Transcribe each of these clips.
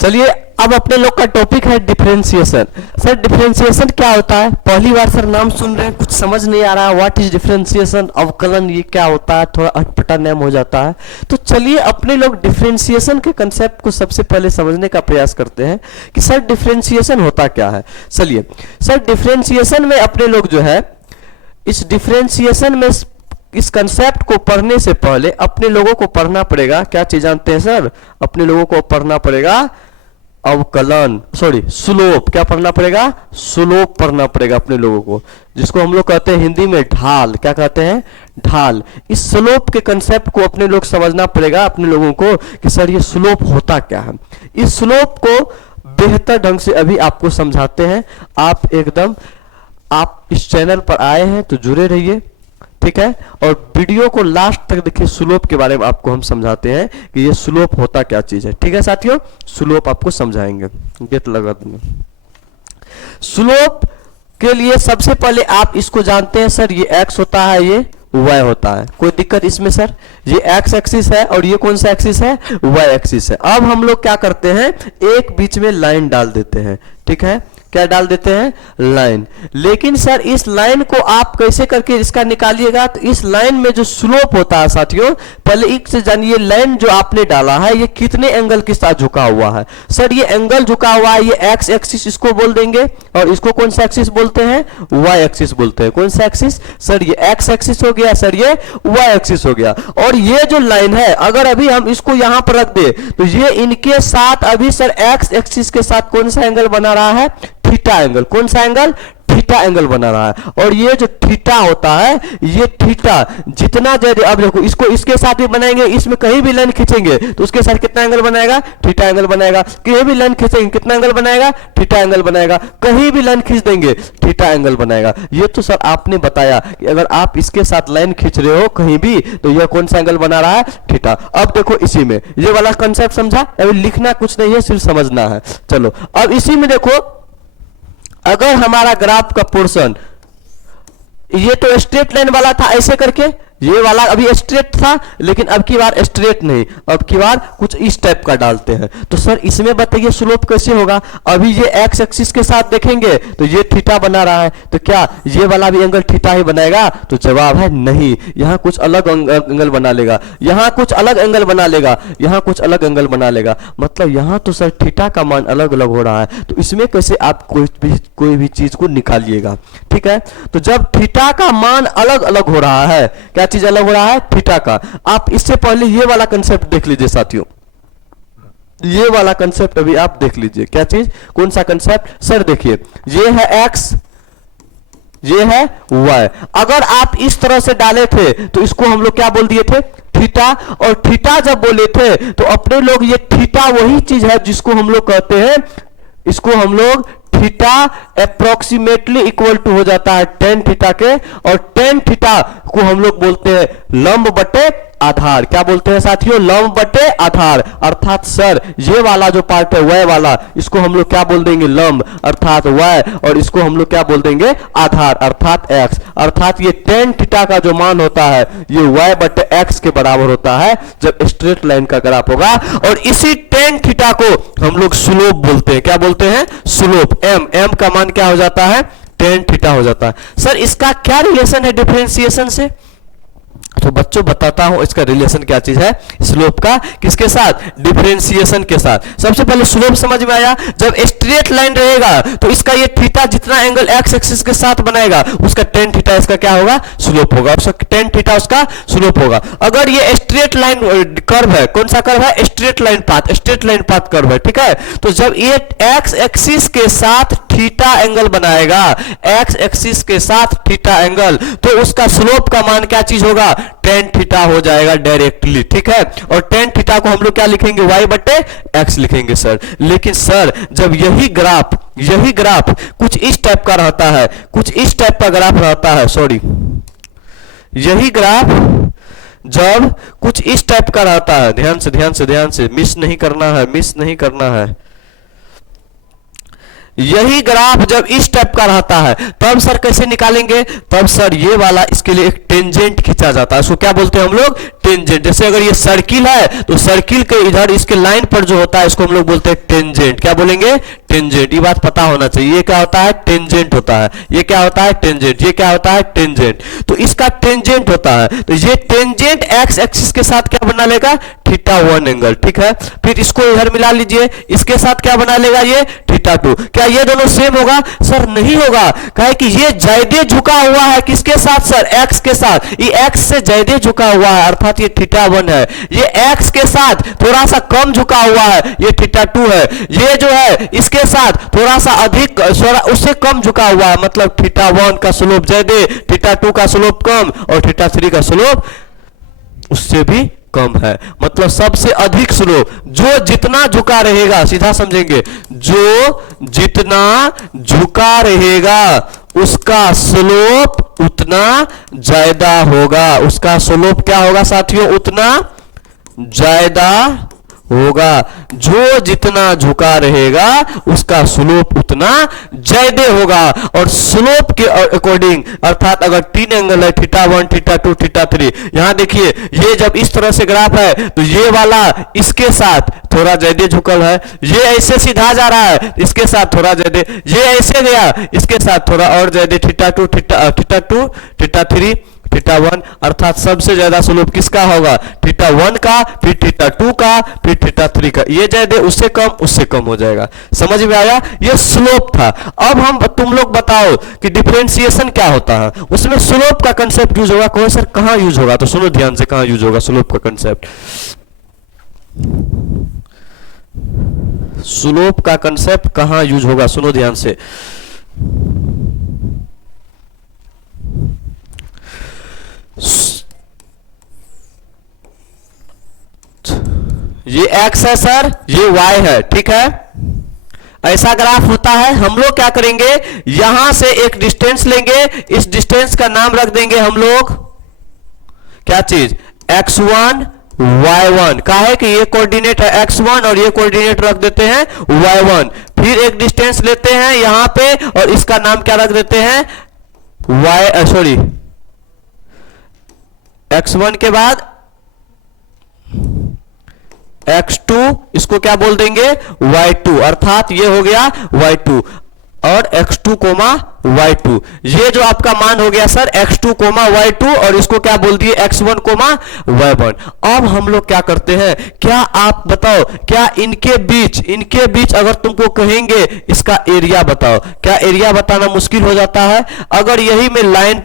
चलिए अब अपने लोग का टॉपिक है डिफरेंशिएशन। सर डिफरेंशिएशन क्या होता है? पहली बार सर नाम सुन रहे हैं, कुछ समझ नहीं आ रहा है, व्हाट इज डिफरेंशिएशन, अवकलन ये क्या होता है, थोड़ा अटपटा नाम हो जाता है। तो चलिए अपने लोग डिफरेंशिएशन के कंसेप्ट को सबसे पहले समझने का प्रयास करते हैं कि सर डिफरेंशिएशन होता क्या है। चलिए सर डिफरेंशिएशन में अपने लोग जो है, इस डिफरेंशिएशन में इस कंसेप्ट को पढ़ने से पहले अपने लोगों को पढ़ना पड़ेगा, क्या चीज जानते हैं सर? अपने लोगों को पढ़ना पड़ेगा अवकलन, सॉरी स्लोप। क्या पढ़ना पड़ेगा? स्लोप पढ़ना पड़ेगा अपने लोगों को, जिसको हम लोग कहते हैं हिंदी में ढाल। क्या कहते हैं? ढाल। इस स्लोप के कंसेप्ट को अपने लोग समझना पड़ेगा अपने लोगों को कि सर ये स्लोप होता क्या है। इस स्लोप को बेहतर ढंग से अभी आपको समझाते हैं। आप इस चैनल पर आए हैं तो जुड़े रहिए, ठीक है, और वीडियो को लास्ट तक देखिए। स्लोप के बारे में आपको हम समझाते हैं कि ये स्लोप होता क्या चीज है, ठीक है साथियों। स्लोप आपको समझाएंगे, गेट लगा दूंगा। स्लोप के लिए सबसे पहले आप इसको जानते हैं सर, ये एक्स होता है, ये y होता है। कोई दिक्कत इसमें सर? ये x एक्सिस है और ये कौन सा एक्सिस है? y एक्सिस है। अब हम लोग क्या करते हैं, एक बीच में लाइन डाल देते हैं, ठीक है। क्या डाल देते हैं? लाइन। लेकिन सर इस लाइन को आप कैसे करके इसका निकालिएगा? तो इस लाइन में जो स्लोप होता है साथियों, पहले एक से जानिए लाइन जो आपने डाला है ये कितने एंगल के साथ झुका हुआ है। सर ये एंगल झुका हुआ है, ये एक्स एक्सिस इसको बोल देंगे, और इसको कौन सा एक्सिस बोलते हैं? वाई एक्सिस बोलते हैं। कौन सा एक्सिस? सर ये एक्स एक्सिस हो गया, सर ये वाई एक्सिस हो गया। और ये जो लाइन है अगर अभी हम इसको यहां पर रख दे तो ये इनके साथ अभी सर एक्स एक्सिस के साथ कौन सा एंगल बना रहा है? Theta angle. कौन सा एंगल? थीटा एंगल बना रहा है। और ये जो थीटा होता है, ये थीटा जितना ज्यादा, अब देखो इसको इसके साथ भी बनाएंगे, इसमें कहीं भी लाइन खींचेंगे तो उसके साथ कितना एंगल बनाएगा? थीटा एंगल बनाएगा। कहीं भी लाइन खींचेंगे कितना एंगल बनाएगा? थीटा एंगल बनाएगा। कहीं भी लाइन खींच देंगे थीटा एंगल बनाएगा। ये तो सर आपने बताया कि अगर आप इसके साथ लाइन खींच रहे हो कहीं भी तो यह कौन सा एंगल बना रहा है? थीटा। अब देखो इसी में ये वाला कंसेप्ट समझा, अभी लिखना कुछ नहीं है, सिर्फ समझना है। चलो अब इसी में देखो, अगर हमारा ग्राफ का पोर्शन, ये तो स्ट्रेट लाइन वाला था ऐसे करके, ये वाला अभी स्ट्रेट था, लेकिन अब की बार स्ट्रेट नहीं, अब की बार कुछ इस टाइप का डालते हैं। तो सर इसमें बताइए स्लोप कैसे होगा? अभी ये एक्स एक्सिस के साथ देखेंगे तो ये थीटा बना रहा है, तो क्या ये वाला भी एंगल थीटा ही बनाएगा? तो जवाब है नहीं, यहां कुछ अलग एंगल बना लेगा, यहां कुछ अलग एंगल बना लेगा, यहां कुछ अलग एंगल बना लेगा। मतलब यहां तो सर थीटा का मान अलग अलग हो रहा है, तो इसमें कैसे आप कोई भी चीज को निकालिएगा, ठीक है। तो जब थीटा का मान अलग अलग हो रहा है, क्या चीज अलग हो रहा है? थीटा का। आप इससे पहले ये वाला कंसेप्ट देख लीजिए साथियों, ये वाला कंसेप्ट अभी आप देख लीजिए। क्या चीज? कौन सा कंसेप्ट? सर देखिए ये है x, ये है y। अगर आप इस तरह से डाले थे तो इसको हम लोग क्या बोल दिए थे? थीटा। और थीटा जब बोले थे तो अपने लोग, ये थीटा वही चीज है जिसको हम लोग कहते हैं, इसको हम लोग थीटा अप्रोक्सीमेटली इक्वल टू हो जाता है टेन थीटा के, और टेन थीटा को हम लोग बोलते हैं लंब बटे आधार। क्या बोलते हैं साथियों? लंब बटे आधार। अर्थात सर ये वाला जो पार्ट है y वाला, इसको हम लोग क्या बोल देंगे? लंब अर्थात y, और इसको हम लोग क्या बोल देंगे? आधार अर्थात x। अर्थात ये टेन थीटा का जो मान होता है ये y बटे x के बराबर होता है जब स्ट्रेट लाइन का ग्राफ होगा। और इसी टेन थीटा को हम लोग स्लोप बोलते हैं। क्या बोलते हैं? स्लोप। m का मान क्या हो जाता है? टेन थीटा हो जाता है। सर इसका क्या रिलेशन है डिफरेंशिएशन से? तो बच्चों बताता हूं इसका रिलेशन क्या चीज है स्लोप का, किसके साथ? डिफरेंशिएशन के साथ। सबसे पहले स्लोप समझ में आया, जब स्ट्रेट लाइन रहेगा तो इसका ये थीटा जितना एंगल एक्स एक्सिस के साथ बनाएगा उसका टेन थीटा इसका क्या होगा? स्लोप होगा। उसका टेन थीटा उसका स्लोप होगा। अगर ये स्ट्रेट लाइन कर्व है, कौन सा कर्व है? Straight line path, straight line path curve है, ठीक है। तो जब ये एक्स एक्सिस के साथ थीटा एंगल बनाएगा, एक्स एक्सिस के साथ थीटा एंगल, तो उसका स्लोप का मान क्या चीज होगा? टेन थीटा हो जाएगा डायरेक्टली, ठीक है। और टेन थीटा को हम लोग क्या लिखेंगे? y बटे x लिखेंगे सर। लेकिन सर जब यही ग्राफ कुछ इस टाइप का रहता है, कुछ इस टाइप का ग्राफ रहता है, सॉरी, यही ग्राफ जब कुछ इस टाइप का रहता है, ध्यान से मिस नहीं करना है, यही ग्राफ जब इस टाइप का रहता है तब सर कैसे निकालेंगे, तब सर ये वाला इसके लिए एक टेंजेंट खींचा जाता है, उसको क्या बोलते हैं हम लोग, टेंजेंट। जैसे अगर ये सर्किल है तो सर्किल के इधर इसके लाइन पर जो होता है इसको हम लोग बोलते हैं टेंजेंट। क्या बोलेंगे, टेंजेंट। ये बात पता होना चाहिए, ये क्या होता है, टेंजेंट होता है। ये क्या होता है, टेंजेंट। ये क्या होता है, टेंजेंट। तो इसका टेंजेंट होता है, तो ये टेंजेंट एक्स एक्सिस के साथ क्या बना लेगा, θ1 एंगल, ठीक है। फिर इसको इधर मिला लीजिए, इसके साथ क्या बना लेगा, ये θ2। क्या ये दोनों सेम होगा, सर नहीं होगा, कहे कि ये ज्यादा झुका हुआ है किसके साथ सर, एक्स के साथ। ये एक्स से ज्यादा झुका हुआ है अर्थात ये θ1 है। ये एक्स के साथ थोड़ा सा कम झुका हुआ है, ये θ2 है। ये जो है इसके साथ थोड़ा सा अधिक, उससे कम झुका हुआ है, मतलब θ1 का स्लोप ज्यादा, θ2 का स्लोप कम और θ3 का स्लोप उससे भी कम है। मतलब सबसे अधिक स्लोप, जो जितना झुका रहेगा, सीधा समझेंगे, जो जितना झुका रहेगा उसका स्लोप उतना ज्यादा होगा। उसका स्लोप क्या होगा साथियों, उतना ज्यादा होगा। जो जितना झुका रहेगा उसका स्लोप उतना ज्यादा होगा। और स्लोप के अकॉर्डिंग, अर्थात अगर 3 एंगल है, θ1 θ2 θ3, यहां देखिए ये जब इस तरह से ग्राफ है तो ये वाला इसके साथ थोड़ा ज्यादा झुकल है, ये ऐसे सीधा जा रहा है इसके साथ थोड़ा ज्यादा, ये ऐसे गया इसके साथ थोड़ा और ज्यादा, θ2 θ3 θ1, अर्थात सबसे ज्यादा स्लोप किसका होगा, θ1 का, फिर θ2 का, फिर θ3 का। ये ज्यादा उससे कम हो जाएगा। समझ में आया, ये स्लोप था। अब हम तुम लोग बताओ कि डिफरेंशिएशन क्या होता है, उसमें स्लोप का कंसेप्ट यूज होगा। कौन सर कहां यूज होगा, तो सुनो ध्यान से, कहां यूज होगा स्लोप का कंसेप्ट। स्लोप का कंसेप्ट कहां यूज होगा, सुनो ध्यान से। ये x है सर, ये y है, ठीक है। ऐसा ग्राफ होता है। हम लोग क्या करेंगे, यहां से एक डिस्टेंस लेंगे, इस डिस्टेंस का नाम रख देंगे हम लोग क्या चीज, x1 y1। का है कि ये कोऑर्डिनेट है x1 और ये कोऑर्डिनेट रख देते हैं y1। फिर एक डिस्टेंस लेते हैं यहां पे और इसका नाम क्या रख देते हैं, x1 के बाद x2, इसको क्या बोल देंगे, y2, अर्थात ये हो गया y2 और x2 कोमा y2। ये जो आपका मान हो गया सर x2 कोमा y2 और इसको क्या बोल दिए x1 कोमा y1। अब हम लोग क्या करते हैं, क्या आप बताओ, क्या इनके बीच अगर तुमको कहेंगे इसका एरिया बताओ, क्या एरिया बताना मुश्किल हो जाता है। अगर यही में लाइन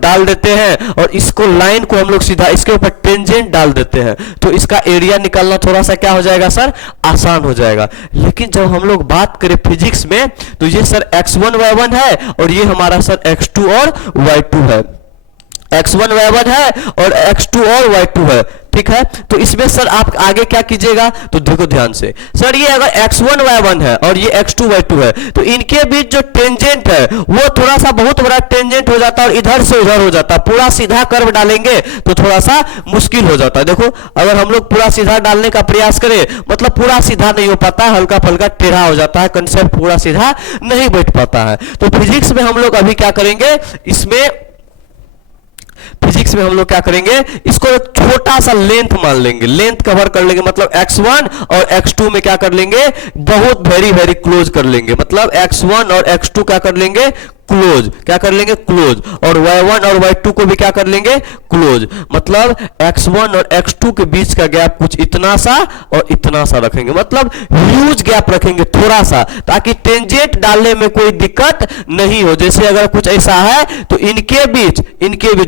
डाल देते हैं और इसको लाइन को हम लोग सीधा इसके ऊपर टेंजेंट डाल देते हैं तो इसका एरिया निकालना थोड़ा सा क्या हो जाएगा सर, आसान हो जाएगा। लेकिन जब हम लोग बात करें फिजिक्स में तो ये सर x1 y1 है और ये हमारा सर x2 और y2 है। x1 y1 है और x2 और y2 है, ठीक है। तो इसमें सर आप आगे क्या कीजिएगा, तो देखो ध्यान से सर, ये अगर x1 y1 है और ये x2 y2 है तो इनके बीच जो टेंजेंट है वो थोड़ा सा बहुत बड़ा टेंजेंट हो जाता है और इधर से उधर हो जाता है। पूरा सीधा कर्व डालेंगे तो थोड़ा सा मुश्किल हो जाता है। देखो अगर हम लोग पूरा सीधा डालने का प्रयास करें, मतलब पूरा सीधा नहीं हो पाता, हल्का फल्का टेढ़ा हो जाता है, कंसेप्ट पूरा सीधा नहीं बैठ पाता है। तो फिजिक्स में हम लोग अभी क्या करेंगे, फिजिक्स में हम लोग क्या करेंगे, इसको एक छोटा सा लेंथ मान लेंगे, लेंथ कवर कर लेंगे, मतलब x1 और x2 में क्या कर लेंगे, बहुत वेरी वेरी क्लोज कर लेंगे। मतलब x1 और x2 क्या कर लेंगे, क्लोज, क्या कर लेंगे, क्लोज। और y1 और y2 को भी क्या कर लेंगे, क्लोज। मतलब x1 और x2 के बीच का गैप कुछ इतना सा और इतना सा रखेंगे, मतलब ह्यूज गैप रखेंगे थोड़ा सा, ताकि टेंजेंट डालने में कोई दिक्कत नहीं हो। जैसे अगर कुछ ऐसा है तो इनके बीच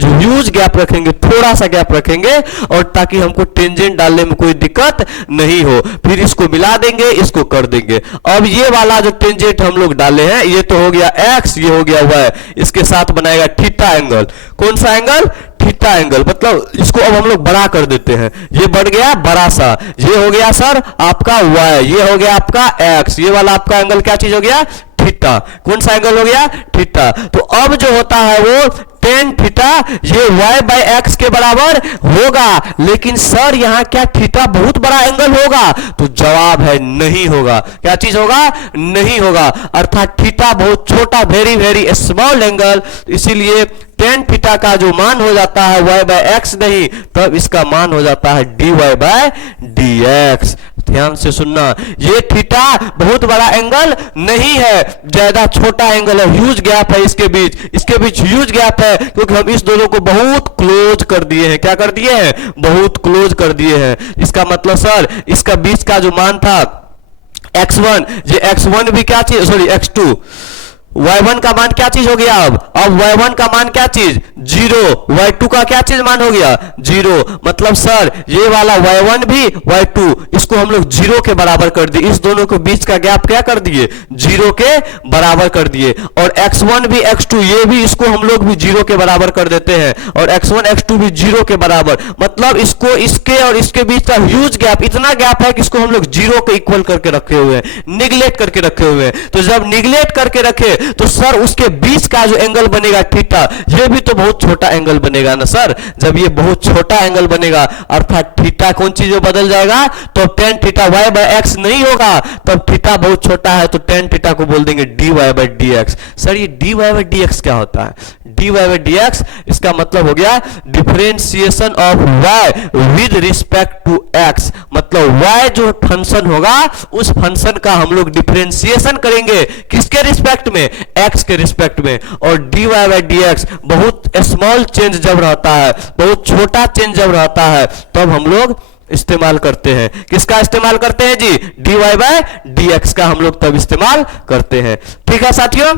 ह्यूज गैप रखेंगे, थोड़ा सा गैप रखेंगे, और ताकि हमको टेंजेंट डालने में कोई दिक्कत नहीं हो। फिर इसको मिला देंगे, इसको कर देंगे। अब ये वाला जो टेंजेंट हम लोग डाले हैं, ये तो हो गया x, ये हो गया y, इसके साथ बनाएगा थीटा एंगल। कौन सा एंगल, थीटा एंगल। मतलब इसको अब हम लोग बड़ा कर देते हैं, ये बढ़ गया बड़ा सा, ये हो गया सर आपका y, ये हो गया आपका x, ये वाला आपका एंगल क्या चीज हो गया, थीटा। कौन सा एंगल हो गया? थीटा। तो अब जो होता है वो टेन थीटा ये y बाय एक्स के बराबर होगा। लेकिन सर यहां क्या थीटा बहुत बड़ा एंगल होगा? तो जवाब है नहीं होगा। क्या चीज होगा? नहीं होगा। अर्थात थीटा बहुत छोटा, वेरी वेरी स्मॉल एंगल, इसीलिए टेन थीटा का जो मान हो जाता है y बाय एक्स नहीं, तब इसका मान हो जाता है dy बाय डी एक्स। ध्यान से सुनना, ये थीटा बहुत बड़ा एंगल नहीं है, ज्यादा छोटा एंगल है, ह्यूज गैप है इसके बीच ह्यूज गैप है, क्योंकि हम इस दोनों को बहुत क्लोज कर दिए हैं। क्या कर दिए हैं? बहुत क्लोज कर दिए हैं। इसका मतलब सर इसका बीच का जो मान था x1, ये x1 भी क्या चीज, सॉरी x2, y1 का मान क्या चीज हो गया? अब y1 का मान क्या चीज? 0। y2 का क्या चीज मान हो गया? 0। मतलब सर ये वाला y1 भी y2 इसको हम लोग 0 के बराबर कर दिए, इस दोनों के बीच का गैप क्या कर दिए? 0 के बराबर कर दिए। और x1 भी x2 ये भी इसको हम लोग भी 0 के बराबर कर देते हैं, और x1 x2 भी 0 के बराबर। मतलब इसको इसके और इसके बीच का ह्यूज गैप, इतना गैप है कि इसको हम लोग 0 के इक्वल करके रखे हुए हैं, निगलेक्ट करके रखे हुए हैं। तो जब निगलेक्ट करके रखे तो सर उसके बीच का जो एंगल बनेगा थीटा, ये भी तो बहुत छोटा एंगल बनेगा ना सर। जब ये बहुत छोटा एंगल बनेगा अर्थात थीटा कौन चीज में बदल जाएगा? तो tan theta y by x नहीं होगा, तब थीटा बहुत छोटा है तो टेन थीटा को बोल देंगे dy by d x. Sir ये dy बाय डी एक्स क्या होता है? dy बाय डी एक्स इसका मतलब हो गया differentiation of y with respect to x। मतलब y जो फंक्शन होगा उस फंक्शन का हम लोग डिफरेंशिएशन करेंगे, किसके रिस्पेक्ट में? x के रिस्पेक्ट में। और dy बाय डी एक्स बहुत स्मॉल चेंज जब रहता है, बहुत छोटा चेंज जब रहता है, तब हम लोग इस्तेमाल करते हैं। किसका इस्तेमाल करते हैं जी? dy बाय डी एक्स का हम लोग तब इस्तेमाल करते हैं। ठीक है साथियों?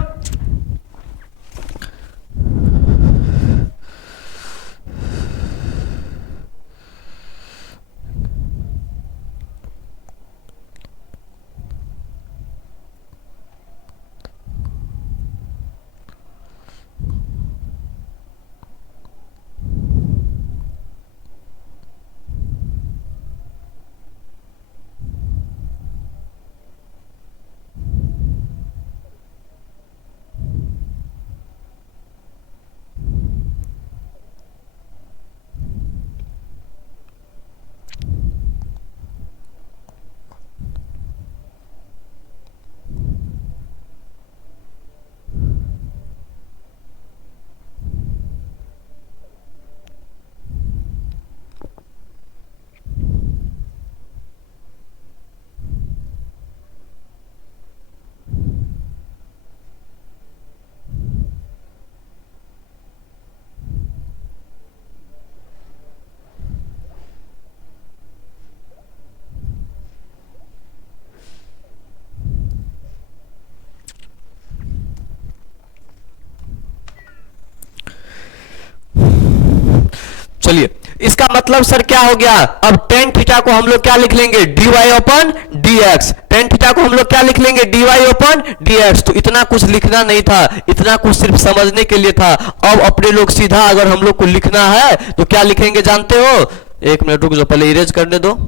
चलिए इसका मतलब सर क्या हो गया? अब टेन थीटा को हम लोग क्या लिख लेंगे? dy open dx। Tan theta को हम लोग क्या लिख लेंगे? dy open dx। तो इतना कुछ लिखना नहीं था, इतना कुछ सिर्फ समझने के लिए था। अब अपने लोग सीधा अगर हम लोग को लिखना है तो क्या लिखेंगे जानते हो? एक मिनट रुक जाओ, पहले इरेज करने दो।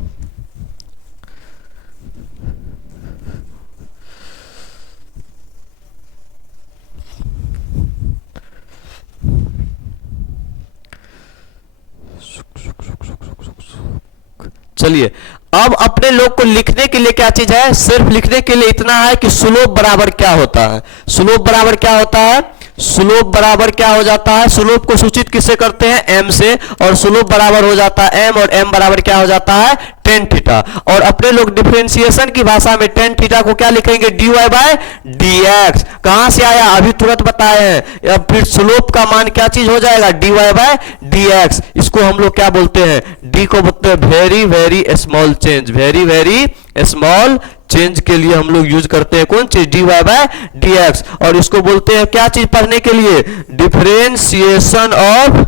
चलिए अब अपने लोग को लिखने के लिए क्या चीज है? सिर्फ लिखने के लिए इतना है कि स्लोप बराबर क्या होता है। स्लोप बराबर क्या होता है? स्लोप बराबर क्या हो जाता है? स्लोप को सूचित किससे करते हैं? m से। और स्लोप बराबर हो जाता है m, और m बराबर क्या हो जाता है? Tan theta. और अपने लोग डिफरेंशिएशन की भाषा में टेन थीटा को क्या लिखेंगे? dy by d x. कहां से आया? अभी तुरंत बताए हैं। अब फिर स्लोप का मान क्या चीज हो जाएगा? dy by d x. इसको हम लोग क्या बोलते हैं? d को बोलते हैं very very small change. Very very small change के लिए हम लोग यूज करते हैं कौन चीज? dy by d x. और इसको बोलते हैं क्या चीज पढ़ने के लिए? Differentiation of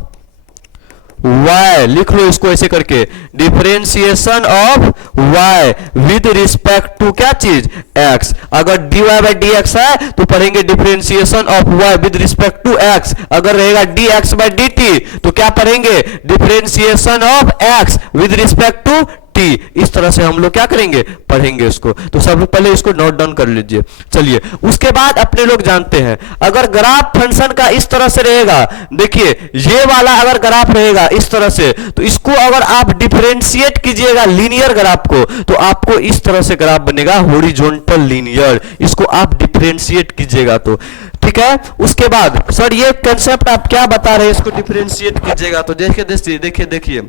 y। लिख लो इसको ऐसे करके, differentiation of y with respect to क्या चीज? x। अगर dy बाय डी एक्स है तो पढ़ेंगे differentiation of y with respect to x। अगर रहेगा dx बाय dt तो क्या पढ़ेंगे? Differentiation of x with respect to t, इस तरह से हम लोग क्या करेंगे, पढ़ेंगे इसको। तो सबसे पहले इसको नोट डाउन कर लीजिए। चलिए उसके बाद अपने लोग जानते हैं, अगर ग्राफ फंक्शन का इस तरह से रहेगा, देखिए ये वाला अगर ग्राफ रहेगा इस तरह से, तो इसको अगर आप डिफरेंशिएट कीजिएगा लीनियर ग्राफ को, तो आपको इस तरह से ग्राफ बनेगा हॉरिजॉन्टल लीनियर। इसको आप डिफरेंशिएट कीजिएगा तो ठीक है। उसके बाद सर ये कंसेप्ट आप क्या बता रहे हैं, इसको डिफरेंशिएट कीजिएगा तो देखिए देखिए देखिए देखिए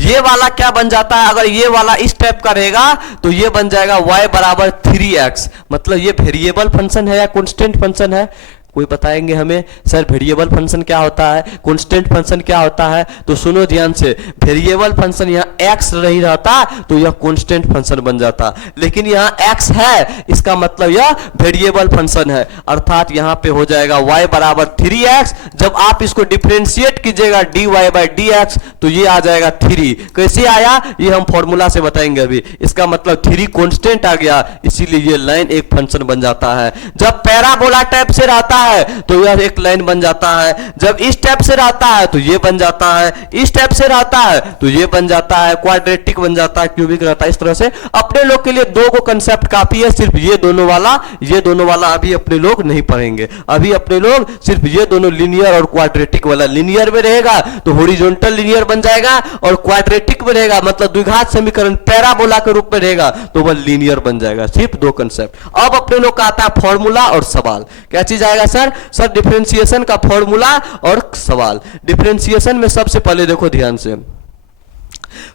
ये वाला क्या बन जाता है, अगर ये वाला इस टाइप का रहेगा तो ये बन जाएगा y बराबर 3x। मतलब ये वेरिएबल फंक्शन है या कांस्टेंट फंक्शन है, कोई बताएंगे हमें सर वेरिएबल फंक्शन क्या होता है, कांस्टेंट फंक्शन क्या होता है। तो सुनो ध्यान से, वेरिएबल फंक्शन यहाँ x नहीं रहता तो यह कांस्टेंट फंक्शन बन जाता, लेकिन यहाँ x है इसका मतलब यह वेरिएबल फंक्शन है, अर्थात यहाँ पे हो जाएगा y बराबर 3x। जब आप इसको डिफरेंशिएट कीजिएगा dy बाई dx तो ये आ जाएगा 3। कैसे आया ये हम फॉर्मूला से बताएंगे अभी। इसका मतलब 3 कांस्टेंट आ गया, इसीलिए ये लाइन एक फंक्शन बन जाता है। जब पैराबोला टाइप से रहता है तो यह एक लाइन बन जाता है, जब इस टाइप से रहता है तो ये बन जाता है, इस टाइप से रहता है तो ये बन जाता है, क्वाड्रेटिक बन जाता है, क्यूबिक रहता है। इस तरह से अपने लोग के लिए 2 को कंसेप्ट काफी है, सिर्फ ये दोनों वाला अभी अपने लोग नहीं पढ़ेंगे। अभी अपने लोग सिर्फ ये दोनों लीनियर और क्वाड्रेटिक वाला, लीनियर में रहेगा तो हॉरिजॉन्टल लीनियर बन जाएगा, और क्वाड्रेटिक में रहेगा मतलब द्विघात समीकरण पैराबोला के रूप में रहेगा तो वह लीनियर बन जाएगा। सिर्फ 2 कंसेप्ट। अब अपने लोग का आता है फॉर्मूला और सवाल। क्या चीज आएगा सर डिफरेंशिएशन का फॉर्मूला और सवाल। डिफरेंशिएशन में सबसे पहले देखो ध्यान से,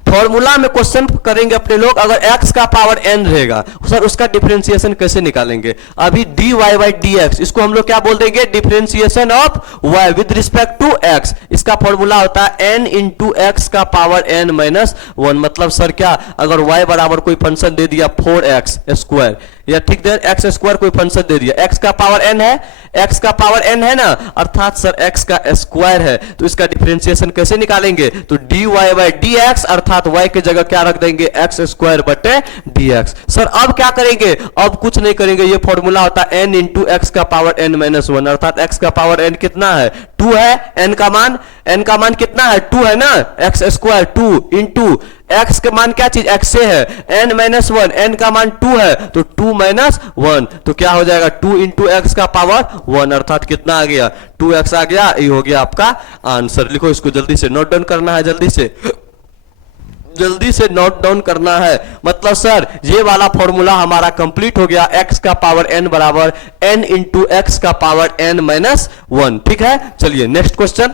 फॉर्मूला में क्वेश्चन करेंगे अपने लोग, अगर x का पावर n रहेगा सर उसका डिफरेंशिएशन कैसे निकालेंगे। अभी dy बाई dx इसको हम लोग क्या बोल देंगे, differentiation of y with respect to x। इसका फॉर्मूला होता है n इंटू एक्स का पावर n माइनस 1। मतलब सर क्या, अगर y बराबर कोई फंक्शन दे दिया 4x स्क्वायर, या ठीक देर एक्स स्क्वायर कोई फंक्शन दे दिया, x का पावर n है, x का पावर n है ना, अर्थात सर x का स्क्वायर है, तो इसका डिफरेंशिएशन कैसे निकालेंगे, तो dy बाई dx अर्थात y की जगह क्या रख देंगे, एक्स स्क्वायर बटे dx। सर अब क्या करेंगे, अब कुछ नहीं करेंगे, ये फॉर्मूला होता है n इंटू एक्स का पावर n माइनस 1, अर्थात x का पावर n कितना है, 2 है, n का मान कितना है, 2 है ना, एक्स स्क्वायर 2 इंटू x का मान क्या चीज x से है, n माइनस 1, n का मान 2 है तो 2 माइनस 1, तो क्या हो जाएगा 2 इंटू एक्स का पावर 1, अर्थात कितना आ गया 2x आ गया। ये हो गया आपका आंसर। लिखो इसको, जल्दी से नोट डाउन करना है, जल्दी से नोट डाउन करना है। मतलब सर ये वाला फॉर्मूला हमारा कंप्लीट हो गया, x का पावर n बराबर n इंटू एक्स का पावर n माइनस 1। ठीक है, चलिए नेक्स्ट क्वेश्चन।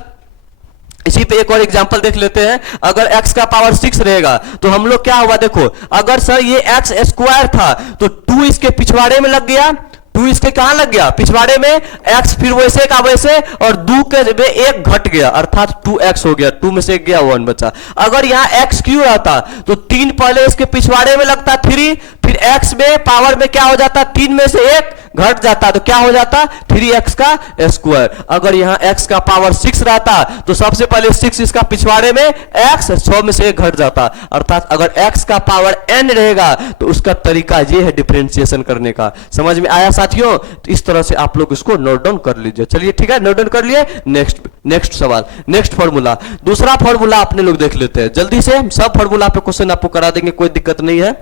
इसी पे एक और एग्जांपल देख लेते हैं। अगर x का पावर 6 रहेगा तो हम लोग क्या हुआ, देखो अगर सर ये x स्क्वायर था तो 2 इसके पिछवाड़े में लग गया, 2 इसके कहां लग गया, पिछवाड़े में, x फिर वैसे का वैसे, और 2 के में 1 घट गया अर्थात 2x हो गया, 2 में से 1 गया 1 बचा। अगर यहाँ x क्यू रहता तो 3 पहले इसके पिछवाड़े में लगता 3, फिर x में पावर में क्या हो जाता, 3 में से 1 घट जाता तो क्या हो जाता 3x का स्क्वायर। अगर यहाँ x का पावर 6 रहता तो सबसे पहले 6 इसका पिछवाड़े में, x 100 में से 1 घट जाता, अर्थात अगर x का पावर n रहेगा तो उसका तरीका ये है डिफरेंशिएशन करने का। समझ में आया साथियों, तो इस तरह से आप लोग इसको नोट डाउन कर लीजिए। चलिए ठीक है, नोट डाउन कर लिए। नेक्स्ट सवाल, नेक्स्ट फॉर्मूला, दूसरा फॉर्मूला अपने लोग देख लेते हैं जल्दी से, सब फॉर्मूला पे क्वेश्चन आपको करा देंगे, कोई दिक्कत नहीं है।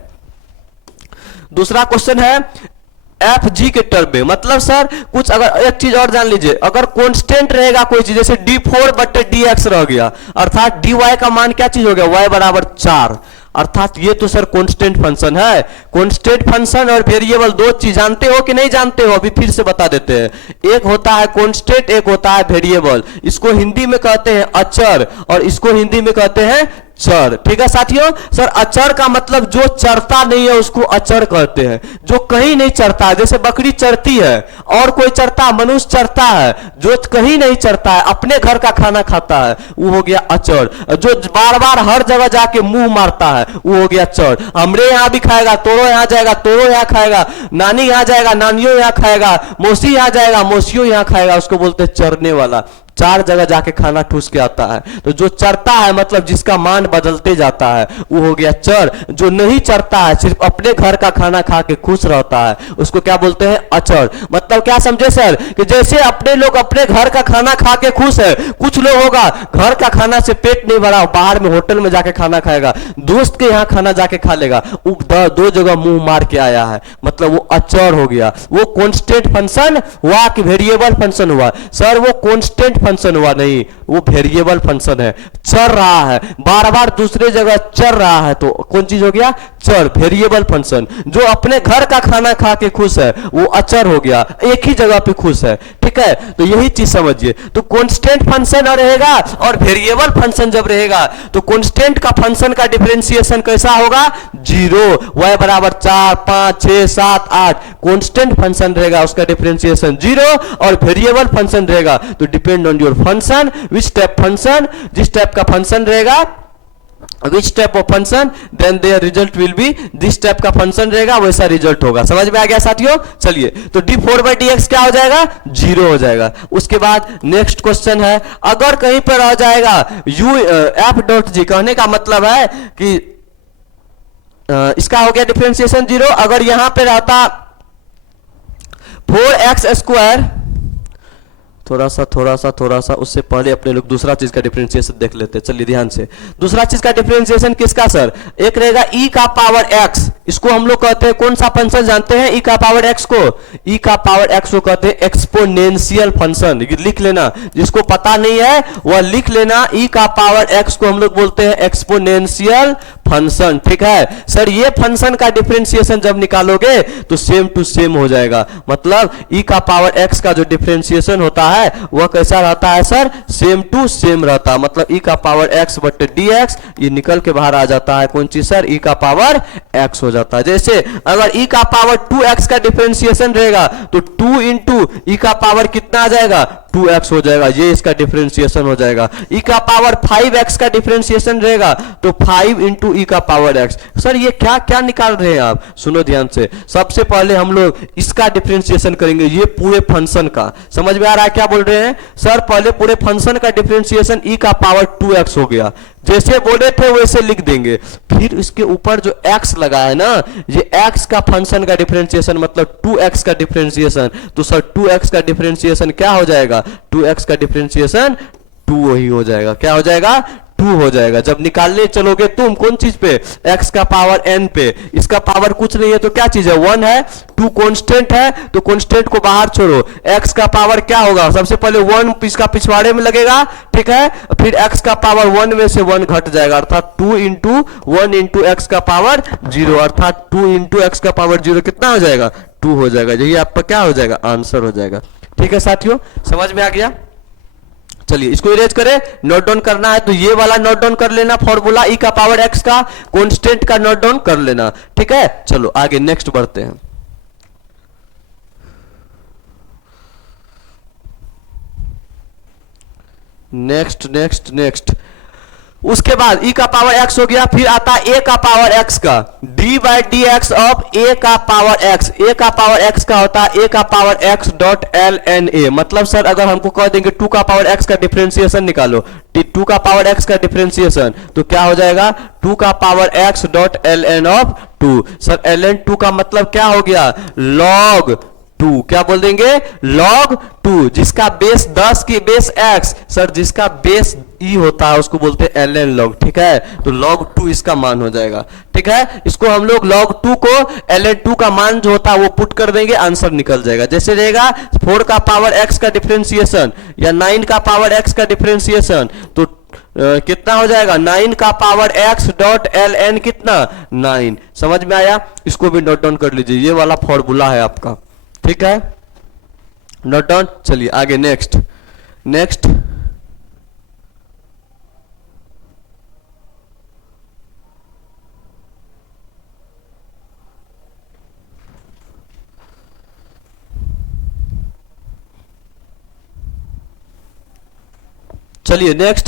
दूसरा क्वेश्चन है एफ जी के टर्म में, मतलब सर कुछ, अगर एक चीज और जान लीजिए, अगर कांस्टेंट रहेगा कोई चीज, जैसे d4 बटे dx रह गया, अर्थात dy का मान क्या चीज हो गया, y बराबर 4, अर्थात ये तो सर कांस्टेंट फंक्शन है। कांस्टेंट फंक्शन और वेरिएबल 2 चीज जानते हो कि नहीं जानते हो, अभी फिर से बता देते हैं। एक होता है कांस्टेंट, एक होता है वेरिएबल। इसको हिंदी में कहते हैं अचर और इसको हिंदी में कहते हैं चर। ठीक है साथियों, सर अचर का मतलब जो चरता नहीं है उसको अचर कहते हैं, जो कहीं नहीं चरता है, जैसे बकरी चरती है और कोई चरता है, मनुष्य चरता है, जो कहीं नहीं चरता है अपने घर का खाना खाता है वो हो गया अचर। जो बार बार हर जगह जाके मुंह मारता है वो हो गया चर। हमरे यहाँ भी खाएगा, तोरो यहाँ जाएगा, तोरो यहाँ खाएगा, नानी यहाँ जाएगा, नानियों यहाँ खाएगा, मौसी यहाँ जाएगा, मौसियों यहाँ खाएगा, उसको बोलते हैं चरने वाला। चार जगह जाके खाना ठूस के आता है। तो जो चरता है मतलब जिसका मान बदलते जाता है वो हो गया चर। जो नहीं चरता है, सिर्फ अपने घर का खाना खा के खुश रहता है, उसको क्या बोलते हैं? अचर। मतलब क्या समझे सर? कि जैसे अपने लोग अपने घर का खाना खा के खुश है, कुछ लोग होगा घर का खाना से पेट नहीं भरा, बाहर में होटल में जाके खाना खाएगा, दोस्त के यहाँ खाना जाके खा लेगा, वो दो जगह मुंह मार के आया है, मतलब वो अचर हो गया। वो कांस्टेंट फंक्शन हुआ कि वेरिएबल फंक्शन हुआ? सर वो कांस्टेंट फंक्शन हुआ नहीं, वो वेरिएबल फंक्शन है, चल रहा है, बार बार दूसरे जगह चल रहा है, तो कौन चीज हो गया? चर, वेरिएबल फंक्शन। जो अपने घर का खाना खा के खुश है वो अचर हो गया, एक ही जगह पे खुश है। ठीक है, तो यही चीज समझिए। तो कांस्टेंट फंक्शन रहेगा और वेरिएबल फंक्शन जब रहेगा तो कांस्टेंट का फंक्शन का डिफरेंशिएशन कैसा होगा? 0। y बराबर 4 5 6 7 8। कांस्टेंट फंक्शन रहेगा उसका डिफरेंशिएशन 0 और वेरिएबल फंक्शन रहेगा तो depend on your function which type function, जिस टाइप का फंक्शन रहेगा which type of function then their result will be, जिस टाइप का फंक्शन रहेगा वैसा रिजल्ट होगा। समझ में आ गया साथियों? चलिए, तो d4/dx क्या हो जाएगा? 0 हो जाएगा। उसके बाद नेक्स्ट क्वेश्चन है, अगर कहीं पर रह जाएगा u f.g, कहने का मतलब है कि इसका हो गया डिफरेंशिएशन 0। अगर यहां पे रहता 4x², थोड़ा सा उससे पहले अपने लोग दूसरा चीज का डिफरेंशिएशन देख लेते हैं। चलिए ध्यान से, दूसरा चीज का डिफरेंशिएशन किसका सर? एक रहेगा e का पावर x, इसको हम लोग कहते हैं कौन सा फंक्शन जानते हैं? e का पावर x को, e का पावर x को कहते हैं एक्सपोनेंशियल फंक्शन। लिख लेना, जिसको पता नहीं है वह लिख लेना, e का पावर x को हम लोग बोलते हैं एक्सपोनेंशियल फंक्शन। ठीक है सर, ये फंक्शन का डिफरेंशिएशन जब निकालोगे तो सेम टू सेम हो जाएगा, मतलब e का पावर x का जो डिफरेंशिएशन होता है वह कैसा रहता है सर? सेम टू सेम रहता है, मतलब e का पावर x बटे dx, ये निकल के बाहर आ जाता है कौन चीज सर? e का पावर x हो जाता है। जैसे अगर e का पावर 2x का डिफरेंशिएशन रहेगा तो 2 इंटू e का पावर कितना आ जाएगा? 2x हो जाएगा, ये इसका डिफरेंशिएशन हो जाएगा। e का पावर 5x का डिफरेंशिएशन रहेगा तो 5 इंटू e का पावर x। सर ये क्या क्या निकाल रहे हैं आप? सुनो ध्यान से, सबसे पहले हम लोग इसका डिफरेंशिएशन करेंगे, ये पूरे फंक्शन का। समझ में आ रहा है क्या बोल रहे हैं सर? पहले पूरे फंक्शन का डिफरेंशिएशन e का पावर 2x हो गया, जैसे बोले थे वैसे लिख देंगे। फिर इसके ऊपर जो x लगा है ना, ये x का फंक्शन का डिफरेंशिएशन मतलब 2x का डिफरेंशिएशन, तो सर 2x का डिफरेंशिएशन क्या हो जाएगा? 2x का डिफरेंशिएशन 2 ही हो जाएगा। क्या हो जाएगा? 2 हो जाएगा। जब निकालने चलोगे तुम कौन चीज पे? x का पावर n पे। इसका पावर कुछ नहीं है तो क्या चीज है? 1 है। 2 कांस्टेंट है तो कांस्टेंट को बाहर छोड़ो, x का पावर क्या होगा? सबसे पहले 1 इसका पिछवाड़े में लगेगा, ठीक है, फिर x का पावर 1 में से 1 घट जाएगा, अर्थात 2 इंटू 1 इंटू x का पावर 0, अर्थात 2 इंटू x का पावर 0 कितना हो जाएगा? 2 हो जाएगा। यही आपका क्या हो जाएगा? आंसर हो जाएगा। ठीक है साथियों, समझ में आ गया? चलिए इसको इरेज करें, नोट डाउन करना है तो ये वाला नोट डाउन कर लेना, फॉर्मूला e का पावर x का, कांस्टेंट का नोट डाउन कर लेना। ठीक है, चलो आगे नेक्स्ट बढ़ते हैं। नेक्स्ट उसके बाद e का पावर x हो गया, फिर आता है a का पावर x का, d/dx ऑफ a का पावर x। a का पावर x का होता है a का power x dot ln a। मतलब सर अगर हमको कह देंगे 2 का पावर x का डिफरेंशिएशन निकालो, 2 का पावर x का डिफरेंशिएशन तो क्या हो जाएगा? 2 का power x dot ln of 2। Sir ln 2 का मतलब क्या हो गया? log 2। क्या बोल देंगे? log 2, जिसका बेस 10 की बेस x, सर जिसका बेस e होता है उसको बोलते हैं ln log। ठीक है, तो log 2 इसका मान हो जाएगा। ठीक है, इसको हम लोग log 2 को ln 2 का मान जो होता है वो पुट कर देंगे, आंसर निकल जाएगा। जैसे रहेगा 4 का पावर x का डिफरेंशिएशन या 9 का पावर x का डिफरेंशिएशन तो कितना हो जाएगा? 9 का पावर x डॉट ln कितना? 9। समझ में आया? इसको भी नोट डाउन कर लीजिए, ये वाला फॉर्मूला है आपका। ठीक है, नोट डाउन। चलिए आगे नेक्स्ट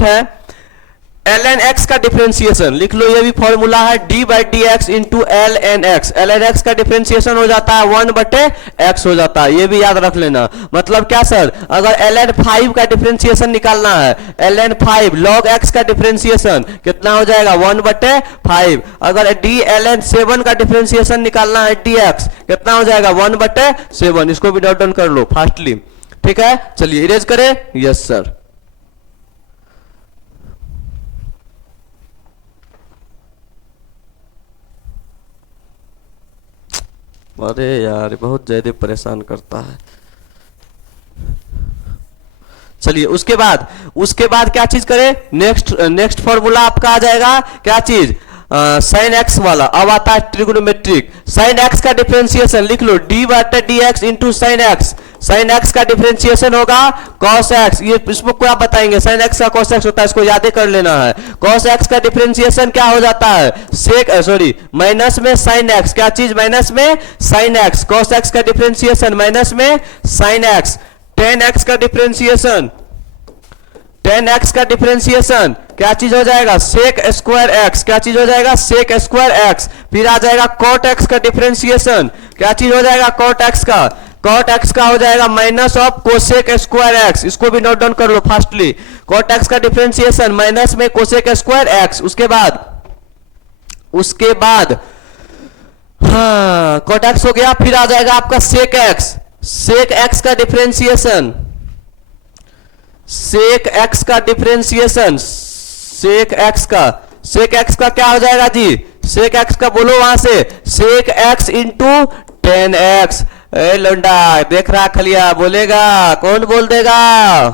है ln x का डिफरेंशिएशन लिख लो, ये भी फॉर्मूला है d by D x into ln x। ln x का डिफरेंशिएशन हो जाता है 1 बटे x हो जाता है, ये भी याद रख लेना। मतलब क्या सर, अगर ln 5 का डिफरेंशिएशन निकालना है, ln 5 log x का डिफरेंशिएशन कितना हो जाएगा 1 बटे 5। अगर d ln 7 का डिफरेंशिएशन निकालना है dx कितना हो जाएगा 1 बटे 7। इसको भी नोट डाउन कर लो फास्टली, ठीक है। चलिए इरेज करें, यस सर। अरे यार बहुत ज्यादा परेशान करता है। चलिए उसके बाद क्या चीज करें, नेक्स्ट फॉर्मूला आपका आ जाएगा क्या चीज, साइन एक्स वाला। अब आता है ट्रिग्नोमेट्रिक। साइन एक्स का डिफरेंशिएशन लिख लो, डी बटे d x into sine x. Sine x का डिफरेंशिएशन होगा कॉस एक्स, ये इसको क्या बताएंगे, साइन एक्स का कॉस एक्स होता है, इसको याद कर लेना है। कॉस एक्स का डिफरेंशिएशन क्या हो जाता है, माइनस में साइन एक्स, क्या चीज माइनस में साइन एक्स। कॉस एक्स का डिफरेंशिएशन माइनस में साइन एक्स। टेन एक्स का डिफरेंशिएशन, टेन एक्स का डिफरेंशिएशन क्या चीज हो जाएगा, सेक स्क्वायर एक्स। क्या चीज हो जाएगा, सेक स्क्वायर एक्स। फिर आ जाएगा कॉट एक्स का डिफरेंशिएशन, क्या चीज हो जाएगा कॉट एक्स का, कॉट एक्स का हो जाएगा minus of cosec square x. इसको भी नोट डाउन कर लो फास्टली। कॉट एक्स का डिफरेंशिएशन माइनस में कोसेक स्क्वायर एक्स। उसके बाद हाँ कॉट एक्स हो गया। फिर आ जाएगा आपका सेक एक्स। सेक एक्स का डिफरेंशिएशन, सेक एक्स का डिफरेंशिएशन, सेक एक्स का क्या हो जाएगा जी, सेक एक्स का बोलो वहां से, sec x into tan x. ए लौंडा देख रहा खलिया, बोलेगा कौन बोल देगा,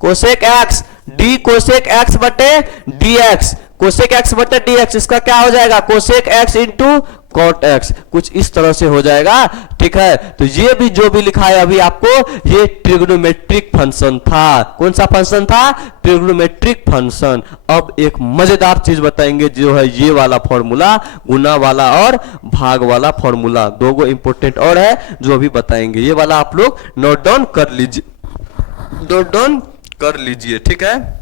cosec x, d cosec x बटे डी एक्स। कोसेक एक्स बटे डी एक्स, इसका क्या हो जाएगा cosec x into cot x. कुछ इस तरह से हो जाएगा, ठीक है। तो ये भी जो भी लिखा है अभी आपको, ये ट्रिग्नोमेट्रिक फंक्शन था। कौन सा फंक्शन था, ट्रिग्नोमेट्रिक फंक्शन। अब एक मजेदार चीज बताएंगे जो है ये वाला फॉर्मूला, गुना वाला और भाग वाला फॉर्मूला। दो गो इंपोर्टेंट और है जो अभी बताएंगे, ये वाला आप लोग नोट डाउन कर लीजिए, ठीक है।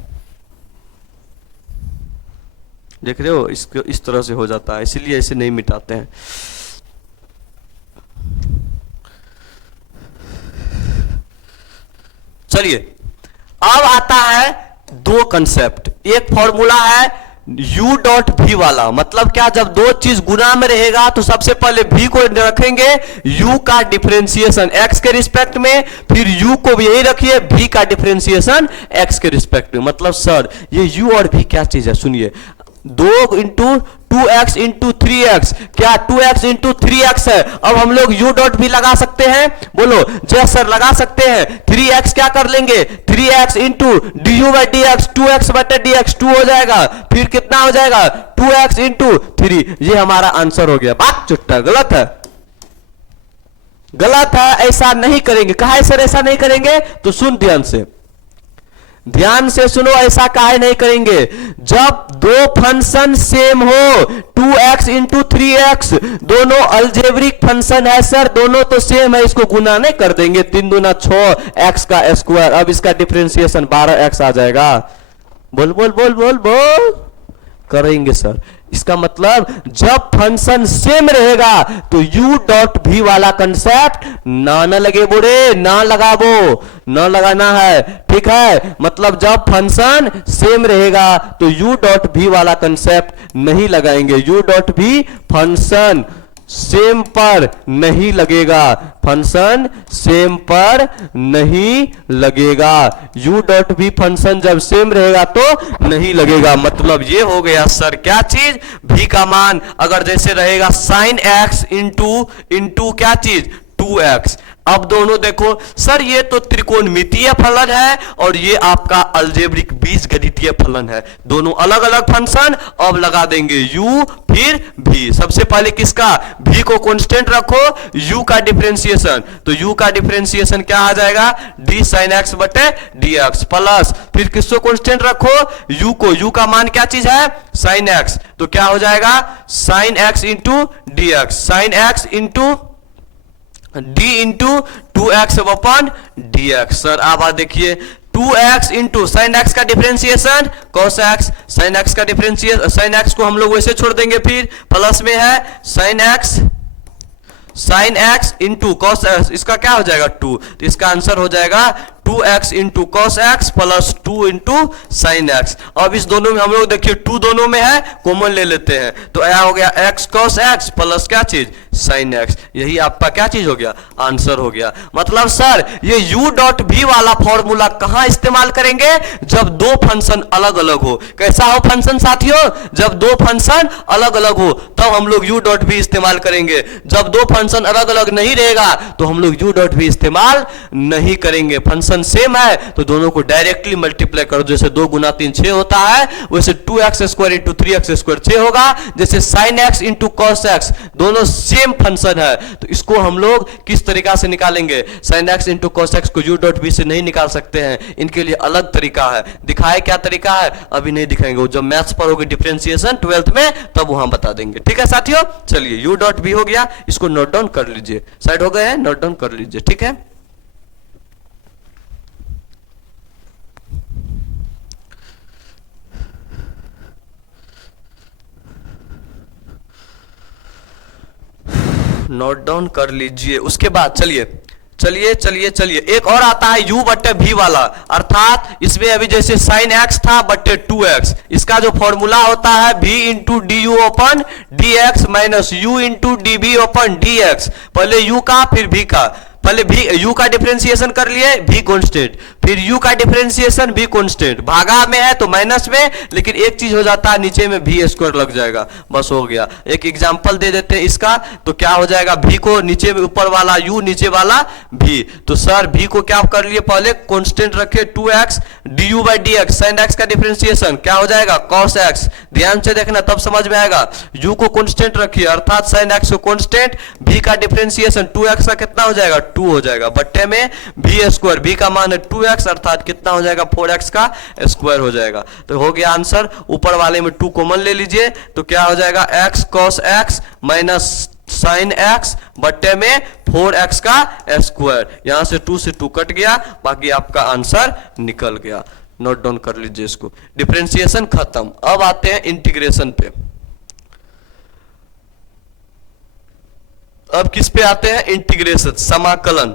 देख रहे हो, इसको इस तरह से हो जाता है, इसीलिए ऐसे नहीं मिटाते हैं। चलिए अब आता है दो कंसेप्ट। एक फॉर्मूला है u डॉट v वाला, मतलब क्या, जब दो चीज गुना में रहेगा तो सबसे पहले v को रखेंगे u का डिफरेंशिएशन x के रिस्पेक्ट में, फिर u को भी यही रखिए v का डिफरेंशिएशन x के रिस्पेक्ट में। मतलब सर ये u और v क्या चीज है, सुनिए, 2 इंटू 2x इंटू 3x, क्या 2x इंटू 3x है। अब हम लोग u डॉट भी लगा सकते हैं, बोलो जय सर लगा सकते हैं। 3x क्या कर लेंगे, 3x into D you by D x, 2x बटे डी एक्स 2 हो जाएगा। फिर कितना हो जाएगा 2x इंटू 3, ये हमारा आंसर हो गया। बात चुट्टा गलत है, ऐसा नहीं करेंगे। कहा है सर ऐसा नहीं करेंगे, तो सुन ध्यान से सुनो, ऐसा काहे नहीं करेंगे। जब दो फंक्शन सेम हो, 2x इंटू 3x, दोनों अलजेब्रिक फंक्शन है सर, दोनों तो सेम है, इसको गुना नहीं कर देंगे, 3 दूना 6 x का स्क्वायर। अब इसका डिफरेंशिएशन 12x आ जाएगा। बोल करेंगे सर। इसका मतलब जब फंक्शन सेम रहेगा तो u डॉट v वाला कंसेप्ट ना लगे, बोरे ना लगाना है, ठीक है। मतलब जब फंक्शन सेम रहेगा तो u डॉट v वाला कंसेप्ट नहीं लगाएंगे। u dot v function same पर नहीं लगेगा, फंक्शन सेम पर नहीं लगेगा। u डॉट v फंक्शन जब सेम रहेगा तो नहीं लगेगा। मतलब ये हो गया सर क्या चीज, v का मान अगर जैसे रहेगा साइन x इंटू क्या चीज 2x। अब दोनों देखो सर, ये तो त्रिकोणमितीय फलन है और ये आपका अलजेब्रिक बीजगणितीय फलन है, दोनों अलग अलग फंक्शन। अब लगा देंगे u फिर v। सबसे पहले किसका, v को कांस्टेंट रखो, u का डिफरेंशिएशन, तो u का डिफरेंशिएशन क्या आ जाएगा, d sin x बटे dx प्लस, फिर किसको कांस्टेंट रखो, u को, u का मान क्या चीज है sin x, तो क्या हो जाएगा sin x into dx, sin x into d into 2x upon dx। Sir अब देखिए 2x इंटू साइन एक्स का differentiation cos x, sine x का डिफरेंशिएशन, साइन एक्स को हम लोग वैसे छोड़ देंगे, फिर प्लस में है sine x into cos x, इसका क्या हो जाएगा 2, तो इसका आंसर हो जाएगा 2x into cos x plus 2 into sine x. अब इस दोनों में हम लोग देखिए 2 दोनों में है, कॉमन ले लेते हैं, तो यह हो गया x कॉस एक्स प्लस क्या चीज साइन एक्स, यही आपका क्या चीज हो गया आंसर हो गया। मतलब सर ये u डॉट v वाला फॉर्मूला कहां इस्तेमाल करेंगे, जब दो फंक्शन अलग अलग हो। कैसा हो फंक्शन साथियों, जब दो फंक्शन अलग अलग हो तब हम लोग u डॉट v इस्तेमाल करेंगे, जब दो फंक्शन अलग अलग नहीं रहेगा तो हम लोग u डॉट v इस्तेमाल नहीं करेंगे। फंक्शन सेम है तो दोनों को डायरेक्टली मल्टीप्लाई करो, जैसे 2 गुना 3 6 होता है, वैसे 2x square into 3x square 6 होगा, जैसे sin x into cos x, दोनों सेम फंक्शन है तो इसको हम लोग किस तरीका से निकालेंगे। sin x into cos x को u डॉट v से नहीं निकाल सकते हैं, इनके लिए अलग तरीका है। दिखाए क्या तरीका है अभी नहीं दिखाएंगे, जब मैथ्स पर होगी डिफरेंशिएशन 12th में तब वहां बता देंगे। ठीक है साथियों, चलिए u डॉट v हो गया, इसको नोट डाउन कर लीजिए, साइड हो गए हैं, नोट डाउन कर लीजिए। ठीक है, नोट डाउन कर लीजिए। उसके बाद चलिए चलिए चलिए चलिए एक और आता है u बट्टे v वाला, अर्थात इसमें अभी जैसे sin x था बट्टे 2x, इसका जो फॉर्मूला होता है v into D you open D x minus u into D be open D x, पहले u का फिर v का, पहले v u का डिफरेंशिएशन कर लिए v कांस्टेंट, फिर u का डिफरेंशिएशन v कांस्टेंट, भागा में है तो माइनस में, लेकिन एक चीज हो जाता है नीचे में v स्क्वायर लग जाएगा, बस हो गया। एक एग्जांपल दे देते हैं इसका, तो क्या हो जाएगा v को नीचे में ऊपर वाला u नीचे वाला v, तो सर v को क्या कर लिए पहले कांस्टेंट रखे 2x du by D x, sine x का डिफरेंशिएशन क्या हो जाएगा cos x, ध्यान से देखना तब समझ में आएगा, u को कांस्टेंट रखिए अर्थात साइन एक्स को कांस्टेंट, v का डिफरेंशिएशन 2x का कितना हो जाएगा 2 हो जाएगा, बट्टे में v स्क्वायर, v का मान है 2x अर्थात कितना हो जाएगा 4x का स्क्वायर हो जाएगा, तो हो गया आंसर। ऊपर वाले में 2 कॉमन ले लीजिए तो क्या हो जाएगा x cos x minus sine x बट्टे में 4x का स्क्वायर, यहां से 2 से 2 कट गया, बाकी आपका आंसर निकल गया। नोट डाउन कर लीजिए इसको, डिफरेंशिएशन खत्म। अब आते हैं इंटीग्रेशन पे। अब किस पे आते हैं, इंटीग्रेशन समाकलन।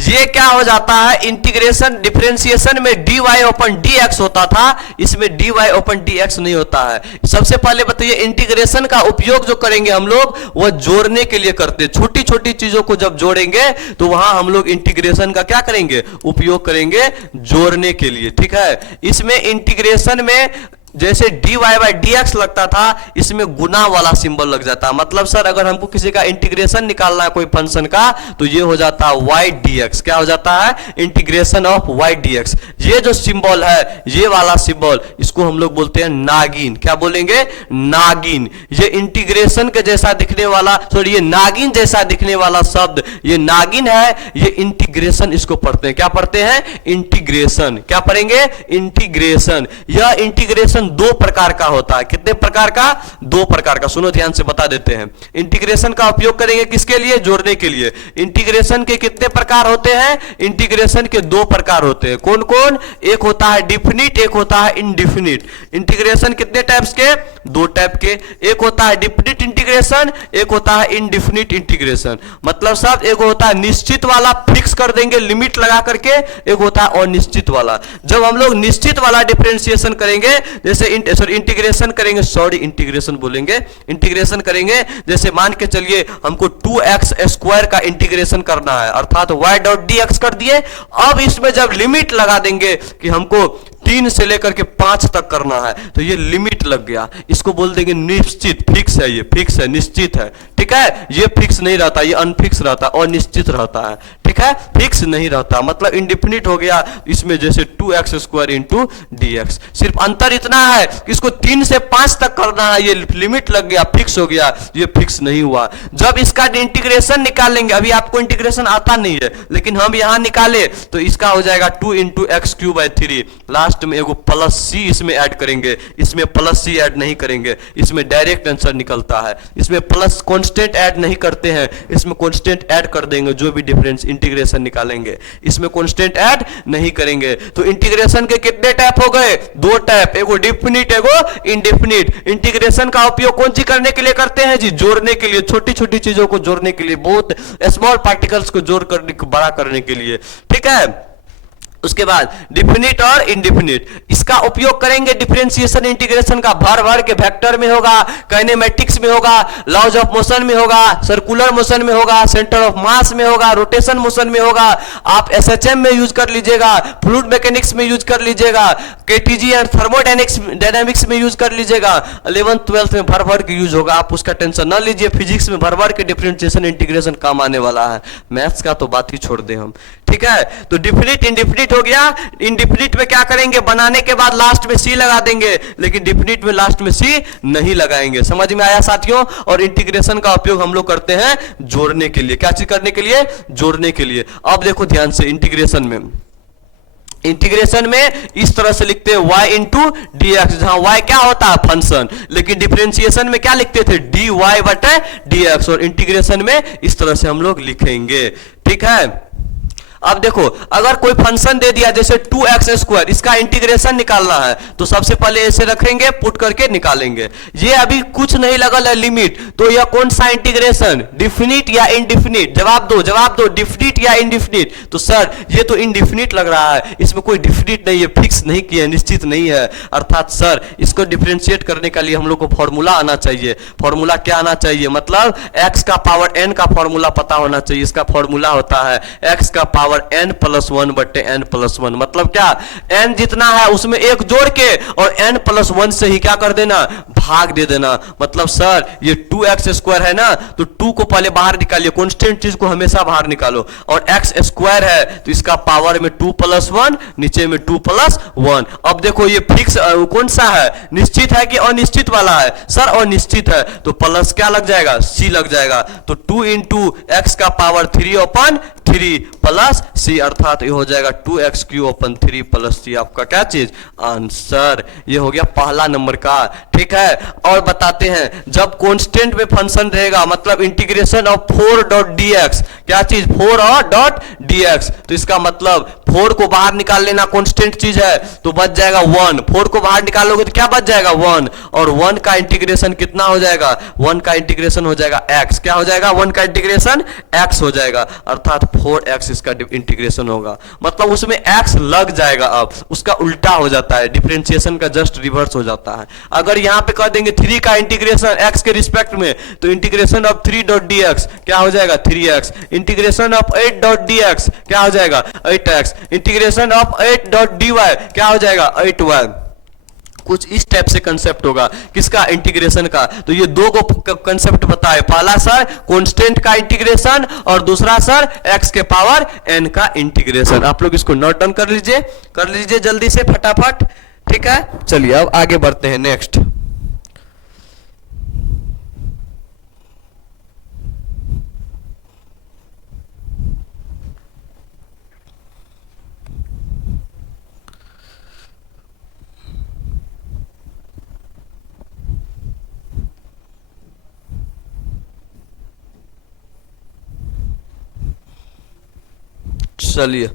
ये क्या हो जाता है, इंटीग्रेशन डिफरेंशिएशन में dy ओपन dx होता था, इसमें dy ओपन dx नहीं होता है। सबसे पहले बताइए इंटीग्रेशन का उपयोग जो करेंगे हम लोग वो जोड़ने के लिए करते हैं, छोटी छोटी चीजों को जब जोड़ेंगे तो वहां हम लोग इंटीग्रेशन का क्या करेंगे उपयोग करेंगे जोड़ने के लिए। ठीक है, इसमें इंटीग्रेशन में जैसे dy बाई dx लगता था, इसमें गुना वाला सिंबल लग जाता है। मतलब सर अगर हमको किसी का इंटीग्रेशन निकालना है कोई फंक्शन का तो ये हो जाता है y dx, क्या हो जाता है इंटीग्रेशन ऑफ y dx। ये जो सिंबल है ये वाला सिंबल, इसको हम लोग बोलते हैं नागिन, क्या बोलेंगे नागिन। ये इंटीग्रेशन के जैसा दिखने वाला, सॉरी ये नागिन जैसा दिखने वाला शब्द ये नागिन है, ये इंटीग्रेशन इसको पढ़ते हैं, क्या पढ़ते हैं इंटीग्रेशन, क्या पढ़ेंगे इंटीग्रेशन। यह इंटीग्रेशन 2 प्रकार का होता है, कितने प्रकार का 2 प्रकार का, सुनो ध्यान से बता देते हैं। इंटीग्रेशन का उपयोग करेंगे किसके लिए जोड़ने के लिए। इंटीग्रेशन के कितने प्रकार होते हैं, इंटीग्रेशन के 2 प्रकार होते हैं, कौन कौन, एक होता है डिफिनिट, एक होता है इनडिफिनिट। इंटीग्रेशन कितने टाइप्स के 2 टाइप के, एक होता है डिफिनिट इंटीग्रेशन, एक होता है इनडिफिनिट इंटीग्रेशन। मतलब सब एक होता है निश्चित वाला फिक्स कर देंगे लिमिट लगा करके, एक होता है अनिश्चित वाला। जब हम लोग निश्चित वाला डिफरेंशिएशन करेंगे जैसे इंटीग्रेशन करेंगे, सॉरी इंटीग्रेशन बोलेंगे, इंटीग्रेशन करेंगे जैसे मान के चलिए हमको 2x स्क्वायर का इंटीग्रेशन करना है अर्थात y डॉट dx कर दिए। अब इसमें जब लिमिट लगा देंगे कि हमको 3 से लेकर के 5 तक करना है तो ये लिमिट लग गया, इसको बोल देंगे निश्चित, फिक्स है, ये फिक्स है निश्चित है। ठीक है, ये फिक्स नहीं रहता, ये अनफिक्स रहता है, अनिश्चित रहता है। ठीक है, फिक्स नहीं रहता, मतलब इंडिफिनिट हो गया। इसमें जैसे 2x स्क्वायर इंटू dx, सिर्फ अंतर इतना है कि इसको 3 से 5 तक करना है, ये लिमिट लग गया, फिक्स हो गया, ये फिक्स नहीं हुआ। जब इसका इंटीग्रेशन निकालेंगे, अभी आपको इंटीग्रेशन आता नहीं है लेकिन हम यहां निकाले तो इसका हो जाएगा 2 into x cube by 3, last last में एगो प्लस सी इसमें ऐड करेंगे, इसमें प्लस सी ऐड नहीं करेंगे, इसमें डायरेक्ट आंसर निकलता है। इसमें प्लस कांस्टेंट ऐड नहीं करते हैं, इसमें कांस्टेंट ऐड कर देंगे, जो भी डिफरेंस इंटीग्रेशन निकालेंगे। इसमें कांस्टेंट ऐड नहीं करेंगे। तो इंटीग्रेशन के कितने टाइप हो गए? दो टाइप, एगो डिफिनिट एगो इंडेफिनिट। इंटीग्रेशन का उपयोग कौन सी करने के लिए करते हैं जी? जोड़ने के लिए, छोटी छोटी चीजों को जोड़ने के लिए, बहुत स्मॉल पार्टिकल्स को जोड़ कर बड़ा करने के लिए, ठीक है। उसके बाद डिफिनिट और इंडेफिनिट, इसका उपयोग करेंगे डिफरेंशिएशन इंटीग्रेशन का। भर भर के वेक्टर में होगा, काइनेमेटिक्स में होगा, लॉज ऑफ मोशन में होगा, सर्कुलर मोशन में होगा, सेंटर ऑफ मास में होगा, रोटेशन मोशन में होगा। आप एसएचएम में यूज कर लीजिएगा, फ्लूइड मैकेनिक्स में यूज कर लीजिएगा, केटीजी एंड थर्मोडायनेमिक्स में यूज कर लीजिएगा। 11th 12th में भर भर के यूज होगा, आप उसका टेंशन ना लीजिए। फिजिक्स में भर भर के डिफरेंशिएशन इंटीग्रेशन काम आने वाला है, मैथ्स का तो बात ही छोड़ दे हम, ठीक है। तो डिफिनिट इंडेफिनिट हो गया। इंडेफिनिट में क्या करेंगे? बनाने के बाद लास्ट में सी लगा देंगे, लेकिन डिफिनिट में लास्ट में सी नहीं लगाएंगे। समझ में आया साथियों? और इंटीग्रेशन का उपयोग हम लोग करते हैं जोड़ने के लिए। क्या चीज करने के लिए? जोड़ने के लिए। अब देखो ध्यान से, इंटीग्रेशन में इस तरह से लिखते हैं y इंटू डी एक्स, जहां y क्या होता है? फंक्शन। लेकिन डिफरेंशिएशन में क्या लिखते थे? dy बटे डी एक्स। और इंटीग्रेशन में इस तरह से हम लोग लिखेंगे, ठीक है। अब देखो, अगर कोई फंक्शन दे दिया जैसे 2x², इसका इंटीग्रेशन निकालना है, तो सबसे पहले ऐसे रखेंगे, पुट करके निकालेंगे। ये अभी कुछ नहीं लगल है लिमिट, तो यह कौन सा इंटीग्रेशन? डिफिनिट या इंडिफिनिट? जवाब दो, जवाब दो, डिफिनिट या इंडिफिनिट? तो सर ये तो इंडिफिनिट लग रहा है, इसमें कोई डिफिनिट नहीं है, फिक्स नहीं किया, निश्चित नहीं है। अर्थात सर इसको डिफरेंशिएट करने के लिए हम लोग को फॉर्मूला आना चाहिए। फॉर्मूला क्या आना चाहिए? मतलब x का पावर n का फॉर्मूला पता होना चाहिए। इसका फॉर्मूला होता है x का पावर n प्लस 1 बटे n प्लस 1। मतलब क्या? n जितना है उसमें एक जोड़ के और n प्लस 1 से ही क्या कर देना? भाग दे देना। मतलब सर ये 2x² है ना, तो 2 को पहले बाहर निकालिए, कांस्टेंट चीज को हमेशा बाहर निकालो। और x² है तो इसका पावर में 2 प्लस 1, नीचे में 2 प्लस 1। अब देखो ये फिक्स कौन सा है? निश्चित है कि अनिश्चित वाला है? सर अनिश्चित है, तो प्लस क्या लग जाएगा? c लग जाएगा। तो 2 इंटू एक्स का पावर 3/3 प्लस c, अर्थात ये हो जाएगा 2x³ प्लस c। आपका क्या चीज? आंसर। ये हो गया पहला नंबर का, ठीक है। और बताते हैं, जब कांस्टेंट में फंक्शन रहेगा, मतलब इंटीग्रेशन ऑफ 4.dx, क्या चीज? 4.dx, तो इसका मतलब 4 को बाहर निकाल लेना, कांस्टेंट चीज है, तो बच जाएगा 1। 4 को बाहर निकालोगे तो क्या बच जाएगा? 1। और 1 का इंटीग्रेशन कितना हो जाएगा? 1 का इंटीग्रेशन हो जाएगा x। क्या हो जाएगा? 1 का इंटीग्रेशन x हो जाएगा, अर्थात 4x इसका इंटीग्रेशन होगा। मतलब उसमें x लग जाएगा, अब उसका उल्टा हो जाता है, डिफरेंशिएशन का जस्ट रिवर्स हो जाता है। अगर यहां पे कर देंगे 3 का इंटीग्रेशन x के रिस्पेक्ट में, तो इंटीग्रेशन ऑफ 3.dx क्या हो जाएगा? 3x। इंटीग्रेशन ऑफ 8.dx क्या हो जाएगा? 8x। इंटीग्रेशन ऑफ 8.dy क्या हो जाएगा? 8y। कुछ इस टाइप से कंसेप्ट होगा किसका? इंटीग्रेशन का। तो ये दो को कंसेप्ट बताए, पहला सर कांस्टेंट का इंटीग्रेशन और दूसरा सर x के पावर n का इंटीग्रेशन। आप लोग इसको नोट डाउन कर लीजिए जल्दी से फटाफट, ठीक है। चलिए अब आगे बढ़ते हैं, नेक्स्ट। चलिए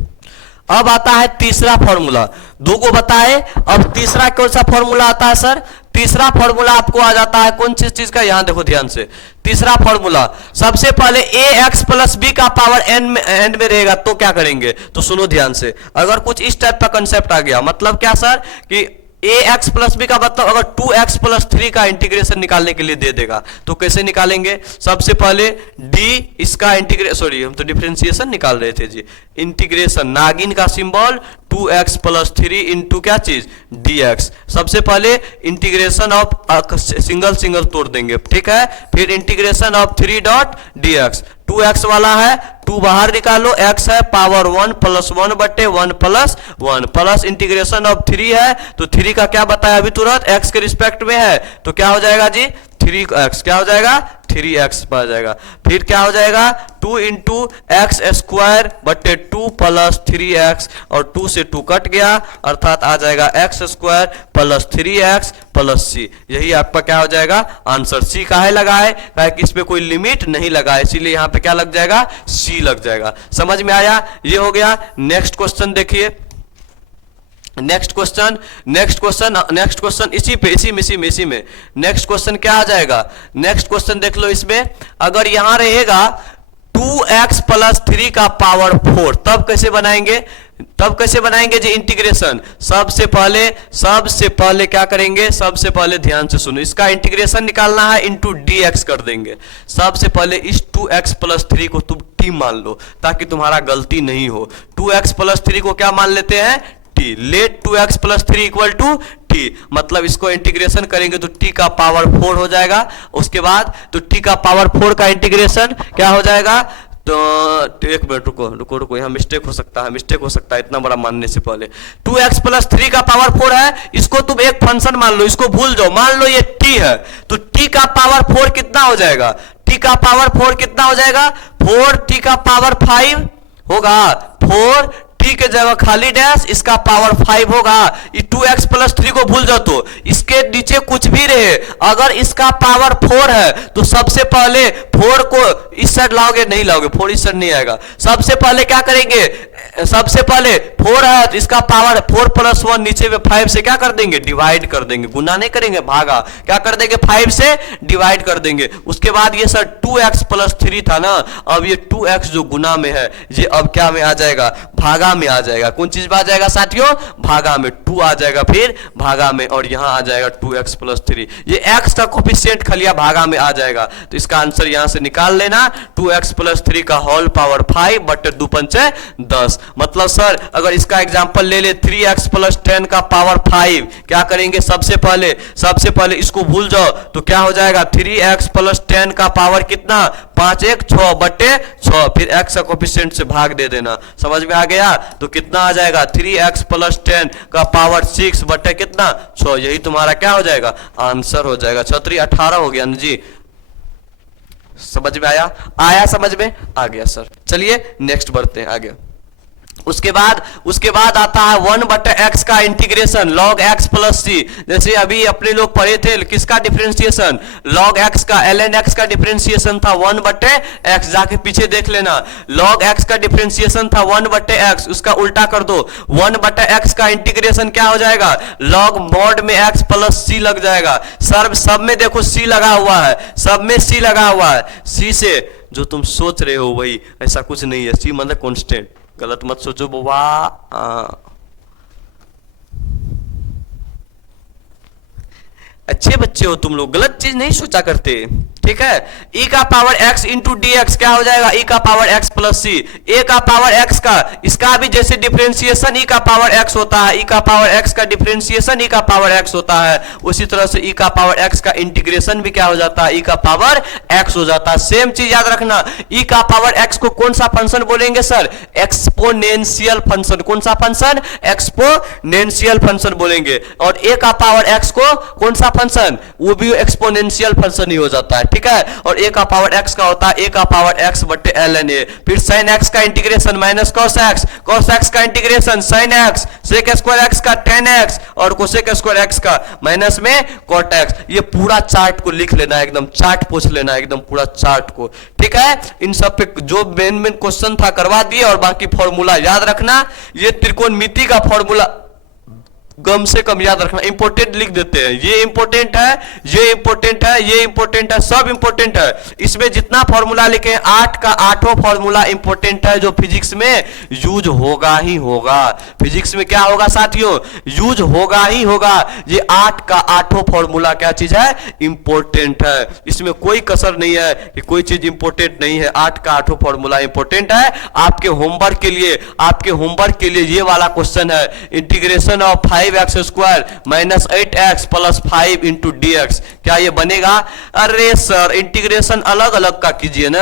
अब आता है तीसरा फॉर्मूला। दो को बताए, अब तीसरा कौन सा फॉर्मूला आता है सर? तीसरा फॉर्मूला आपको आ जाता है कौन सी चीज का? यहां देखो ध्यान से, तीसरा फॉर्मूला सबसे पहले ax प्लस b का पावर n में रहेगा, तो क्या करेंगे? तो सुनो ध्यान से, अगर कुछ इस टाइप का कंसेप्ट आ गया, मतलब क्या सर कि ax प्लस b का मतलब अगर 2x प्लस 3 का इंटीग्रेशन निकालने के लिए दे देगा, तो कैसे निकालेंगे? सबसे पहले d इसका इंटीग्रेशन, सॉरी हम तो डिफरेंशिएशन निकाल रहे थे जी, इंटीग्रेशन नागिन का सिंबल 2x प्लस 3 इंटू क्या चीज? dx। सबसे पहले इंटीग्रेशन ऑफ सिंगल तोड़ देंगे, ठीक है। फिर इंटीग्रेशन ऑफ 3.dx, 2x वाला है, 2 बाहर निकालो, x है पावर 1 प्लस 1 बटे 1 प्लस 1 प्लस इंटीग्रेशन ऑफ 3 है, तो 3 का क्या बताया अभी तुरंत? x के रिस्पेक्ट में है, तो क्या हो जाएगा जी? 3x क्या हो जाएगा? 3x आ जाएगा। फिर क्या हो जाएगा 2 इंटू एक्स स्क्वायर बटे 2 प्लस 3x और 2 से 2 कट गया अर्थात आ जाएगा x square plus 3x plus c। यही आपका क्या हो जाएगा आंसर। c काहे लगा है कि इसमें कोई लिमिट नहीं लगा है इसीलिए यहाँ पे क्या लग जाएगा c लग जाएगा। समझ में आया? ये हो गया। नेक्स्ट क्वेश्चन देखिए। नेक्स्ट क्वेश्चन इसी में नेक्स्ट क्वेश्चन क्या आ जाएगा। नेक्स्ट क्वेश्चन देख लो। इसमें अगर यहां रहेगा 2x प्लस 3 का पावर 4 तब कैसे बनाएंगे जी इंटीग्रेशन। सबसे पहले क्या करेंगे, सबसे पहले ध्यान से सुनो, इसका इंटीग्रेशन निकालना है इंटू dx कर देंगे। सबसे पहले इस 2x प्लस 3 को तुम t मान लो ताकि तुम्हारा गलती नहीं हो। 2x प्लस 3 को क्या मान लेते हैं t। Let 2x plus 3 equal to t, मतलब इसको इंटीग्रेशन करेंगे तो t का पावर 4 हो जाएगा। उसके बाद तो t का पावर 4 का इंटीग्रेशन क्या हो जाएगा। तो एक मिनट रुको, यहाँ मिस्टेक हो सकता है इतना बड़ा मानने से पहले। 2x प्लस 3 का पावर 4 है, इसको तुम एक फंक्शन मान लो, इसको भूल जाओ। मान लो ये t है तो t का पावर 4 कितना हो जाएगा। t का पावर 4 कितना हो जाएगा 4t का पावर 5 होगा। 4 t के जगह खाली डैश इसका पावर 5 होगा। ये 2x प्लस 3 को भूल जाओ तो इसके नीचे कुछ भी रहे अगर इसका पावर 4 है तो सबसे पहले 4 को इस साइड लाओगे, नहीं लाओगे, 4 इस साइड नहीं आएगा। सबसे पहले क्या करेंगे, सबसे पहले 4 है तो इसका पावर 4 प्लस 1 नीचे में 5 से क्या कर देंगे डिवाइड कर देंगे। गुना नहीं करेंगे, भागा। क्या कर देंगे 5 से डिवाइड कर देंगे। उसके बाद ये सर 2x प्लस 3 था ना, अब ये 2x जो गुना में है ये अब क्या में आ जाएगा भागा में आ जाएगा। कौन चीज में आ जाएगा साथियों भागा में। 2 आ जाएगा फिर भागा में और यहां आ जाएगा 2x प्लस 3। ये x का कोफिशिएंट खलिया भागा में आ जाएगा तो इसका आंसर यहां से निकाल लेना 2x प्लस 3 का होल पावर 5 बटे 2 पंचे 10। मतलब सर अगर इसका एग्जांपल ले ले 3x प्लस 10 का पावर 5 क्या करेंगे सबसे पहले इसको भूल जाओ तो क्या हो जाएगा 3x प्लस 10 का पावर कितना 5 1 6 बटे 6 फिर x का कोफिशिएंट से भाग दे देना। समझ में आ गया? तो कितना आ जाएगा 3x प्लस 10 का पावर 6 बटे कितना 6। यही तुम्हारा क्या हो जाएगा आंसर हो जाएगा। 6 18 हो गया जी। समझ में आया समझ में आ गया सर। चलिए नेक्स्ट बढ़ते हैं आगे। उसके बाद आता है 1 बटे x का integration log x plus c। जैसे अभी अपने लोग पढ़े थे किसका डिफरेंशिएशन log x का ln x का डिफरेंशिएशन था 1 बटे x। जाके पीछे देख लेना log x का डिफरेंशिएशन था 1 बटे x, उसका उल्टा कर दो 1 बटे x का इंटीग्रेशन क्या हो जाएगा log mod में x प्लस c लग जाएगा। सब में देखो c लगा हुआ है, सब में c लगा हुआ है। c से जो तुम सोच रहे हो वही, ऐसा कुछ नहीं है। c मतलब कांस्टेंट, गलत मत सोचो बाबा। अच्छे बच्चे हो तुम लोग, गलत चीज नहीं सोचा करते, ठीक है। e का पावर x इंटू dx क्या हो जाएगा e का power x plus c। a का पावर x का इसका भी जैसे डिफरेंशिएशन e का पावर x होता है, e का पावर x का डिफरेंशिएशन e का पावर x होता है, उसी तरह से e का पावर x का इंटीग्रेशन भी क्या हो जाता है e का पावर x हो जाता है। सेम चीज याद रखना, e का पावर x को कौन सा फंक्शन बोलेंगे सर एक्सपोनेंशियल फंक्शन। कौन सा फंक्शन एक्सपोनेंशियल फंक्शन बोलेंगे। और a का पावर x को कौन सा फंक्शन, वो भी एक्सपोनेंशियल फंक्शन ही हो जाता है, ठीक है। और a का पावर x का होता है a का पावर x बटे ln a। फिर sin x का इंटीग्रेशन माइनस cos x का integration sin x, sec square x का tan x और cosec स्क्वायर x का माइनस में cot x। ये पूरा चार्ट को लिख लेना, एकदम चार्ट पूछ लेना, एकदम पूरा चार्ट को, ठीक है। इन सब पे जो मेन क्वेश्चन था करवा दिए और बाकी फॉर्मूला याद रखना। ये त्रिकोणमिति का फॉर्मूला कम से कम याद रखना, इंपोर्टेंट लिख देते हैं। ये इंपोर्टेंट है, ये इंपोर्टेंट है, ये इंपोर्टेंट है, सब इंपोर्टेंट है। इसमें जितना फॉर्मूला लिखे 8 का 8वां फॉर्मूला इंपोर्टेंट है जो फिजिक्स में यूज होगा ही होगा। फिजिक्स में क्या होगा साथियों, यूज होगा ही होगा। ये 8 का 8वां फॉर्मूला क्या चीज है, इंपोर्टेंट है। इसमें कोई कसर नहीं है कि कोई चीज इंपोर्टेंट नहीं है। 8 का 8वां फॉर्मूला इंपोर्टेंट है। आपके होमवर्क के लिए ये वाला क्वेश्चन है, integration of 5x square minus 8x plus 5 into dx क्या ये बनेगा? अरे सर इंटीग्रेशन अलग अलग का कीजिए ना।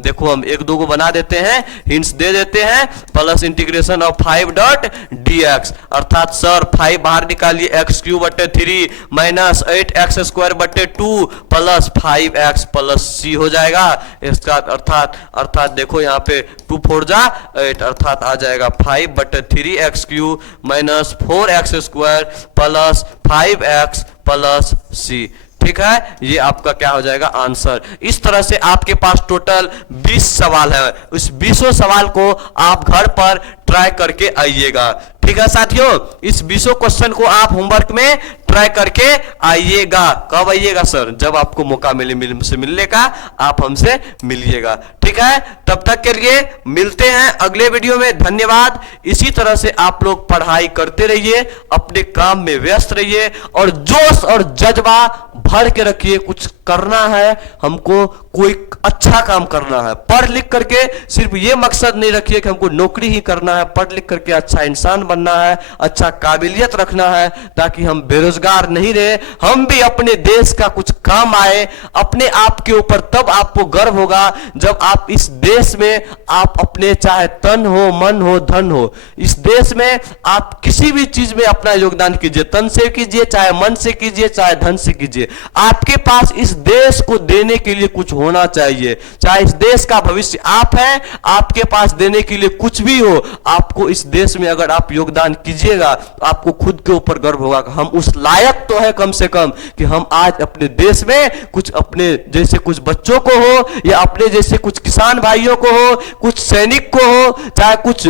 देखो हम एक दो को बना देते हैं, हिंट्स दे देते हैं। Plus integration of 5 dot dx, अर्थात सर 5 बाहर निकालिए, एक्स क्यू बटे 3 माइनस 8x स्क्वायर बटे 2 प्लस 5x प्लस c हो जाएगा। इसका अर्थात देखो यहाँ पे 2 4 जा 8, अर्थात आ जाएगा 5 बटे 3x Q minus 4x square plus 5x plus c। ठीक है, ये आपका क्या हो जाएगा? आंसर। इस तरह से आपके पास टोटल 20 सवाल है। उस 20 सवाल को आप घर पर ट्राई करके आइएगा। ठीक है साथियों, इस 20 क्वेश्चन को आप होमवर्क में ट्राई करके आइएगा। कब आइएगा सर? जब आपको मौका मिले मिलने का, आप हमसे मिलिएगा। ठीक है, तब तक के लिए मिलते हैं अगले वीडियो में। धन्यवाद। इसी तरह से आप लोग पढ़ाई करते रहिए, अपने काम में व्यस्त रहिए और जोश और जज्बा भर के रखिए। कुछ करना है हमको, कोई अच्छा काम करना है। पढ़ लिख करके सिर्फ ये मकसद नहीं रखिए कि हमको नौकरी ही करना है। पढ़ लिख करके अच्छा इंसान बनना है, अच्छा काबिलियत रखना है, ताकि हम बेरोजगार नहीं रहे, हम भी अपने देश का कुछ काम आए। अपने आप के ऊपर तब आपको गर्व होगा जब आप इस देश में आप अपने चाहे तन हो, मन हो, धन हो, इस देश में आप किसी भी चीज में अपना योगदान कीजिए। तन से कीजिए, चाहे मन से कीजिए, चाहे धन से कीजिए। आपके पास इस देश को देने के लिए कुछ होना चाहिए। चाहे इस देश का भविष्य आप हैं, आपके पास देने के लिए कुछ भी हो, आपको इस देश में अगर आप योगदान कीजिएगा तो आपको खुद के ऊपर गर्व होगा कि हम उस लायक तो है कम से कम कि हम आज अपने देश में कुछ अपने जैसे कुछ बच्चों को हो, या अपने जैसे कुछ किसान भाइयों को हो, कुछ सैनिक को हो, चाहे कुछ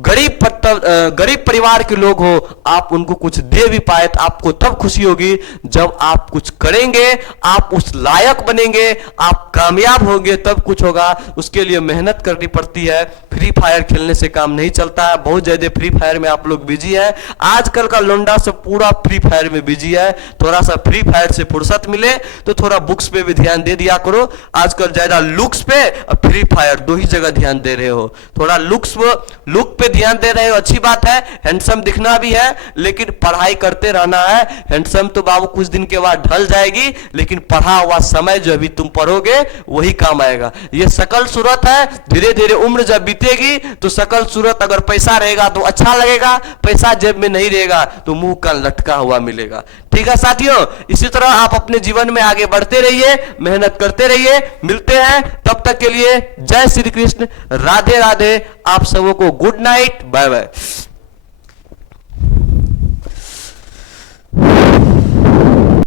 गरीब परिवार के लोग हो, आप उनको कुछ दे भी पाए तो आपको तब खुशी होगी जब आप कुछ करेंगे, आप उस लायक बनेंगे, आप कामयाब होंगे, तब कुछ होगा। उसके लिए मेहनत करनी पड़ती है। फ्री फायर खेलने से काम नहीं चलता है। बहुत ज्यादा फ्री फायर में आप लोग बिजी है। आजकल का लौंडा सब पूरा फ्री फायर में बिजी है। थोड़ा सा फ्री फायर से फुर्सत मिले तो थोड़ा बुक्स पे भी ध्यान दे दिया करो। आजकल ज्यादा लुक्स पे और फ्री फायर दो ही जगह ध्यान दे रहे हो। थोड़ा लुक पे ध्यान दे रहे हो, अच्छी बात है, हैंडसम दिखना भी है, लेकिन पढ़ाई करते रहना है। हैंडसम तो बाबू कुछ दिन के बाद ढल जाएगी, लेकिन पढ़ा हुआ समय जो अभी तुम पढ़ोगे वही काम आएगा। ये शकल सूरत है, धीरे धीरे उम्र जब बीतेगी तो शकल सूरत अगर पैसा रहेगा तो अच्छा लगेगा, पैसा जेब में नहीं रहेगा तो मुंह का लटका हुआ मिलेगा। ठीक है साथियों, इसी तरह आप अपने जीवन में आगे बढ़ते रहिए, मेहनत करते रहिए। मिलते हैं, तब तक के लिए जय श्री कृष्ण, राधे राधे। आप सबों को गुड नाइट, बाय बाय।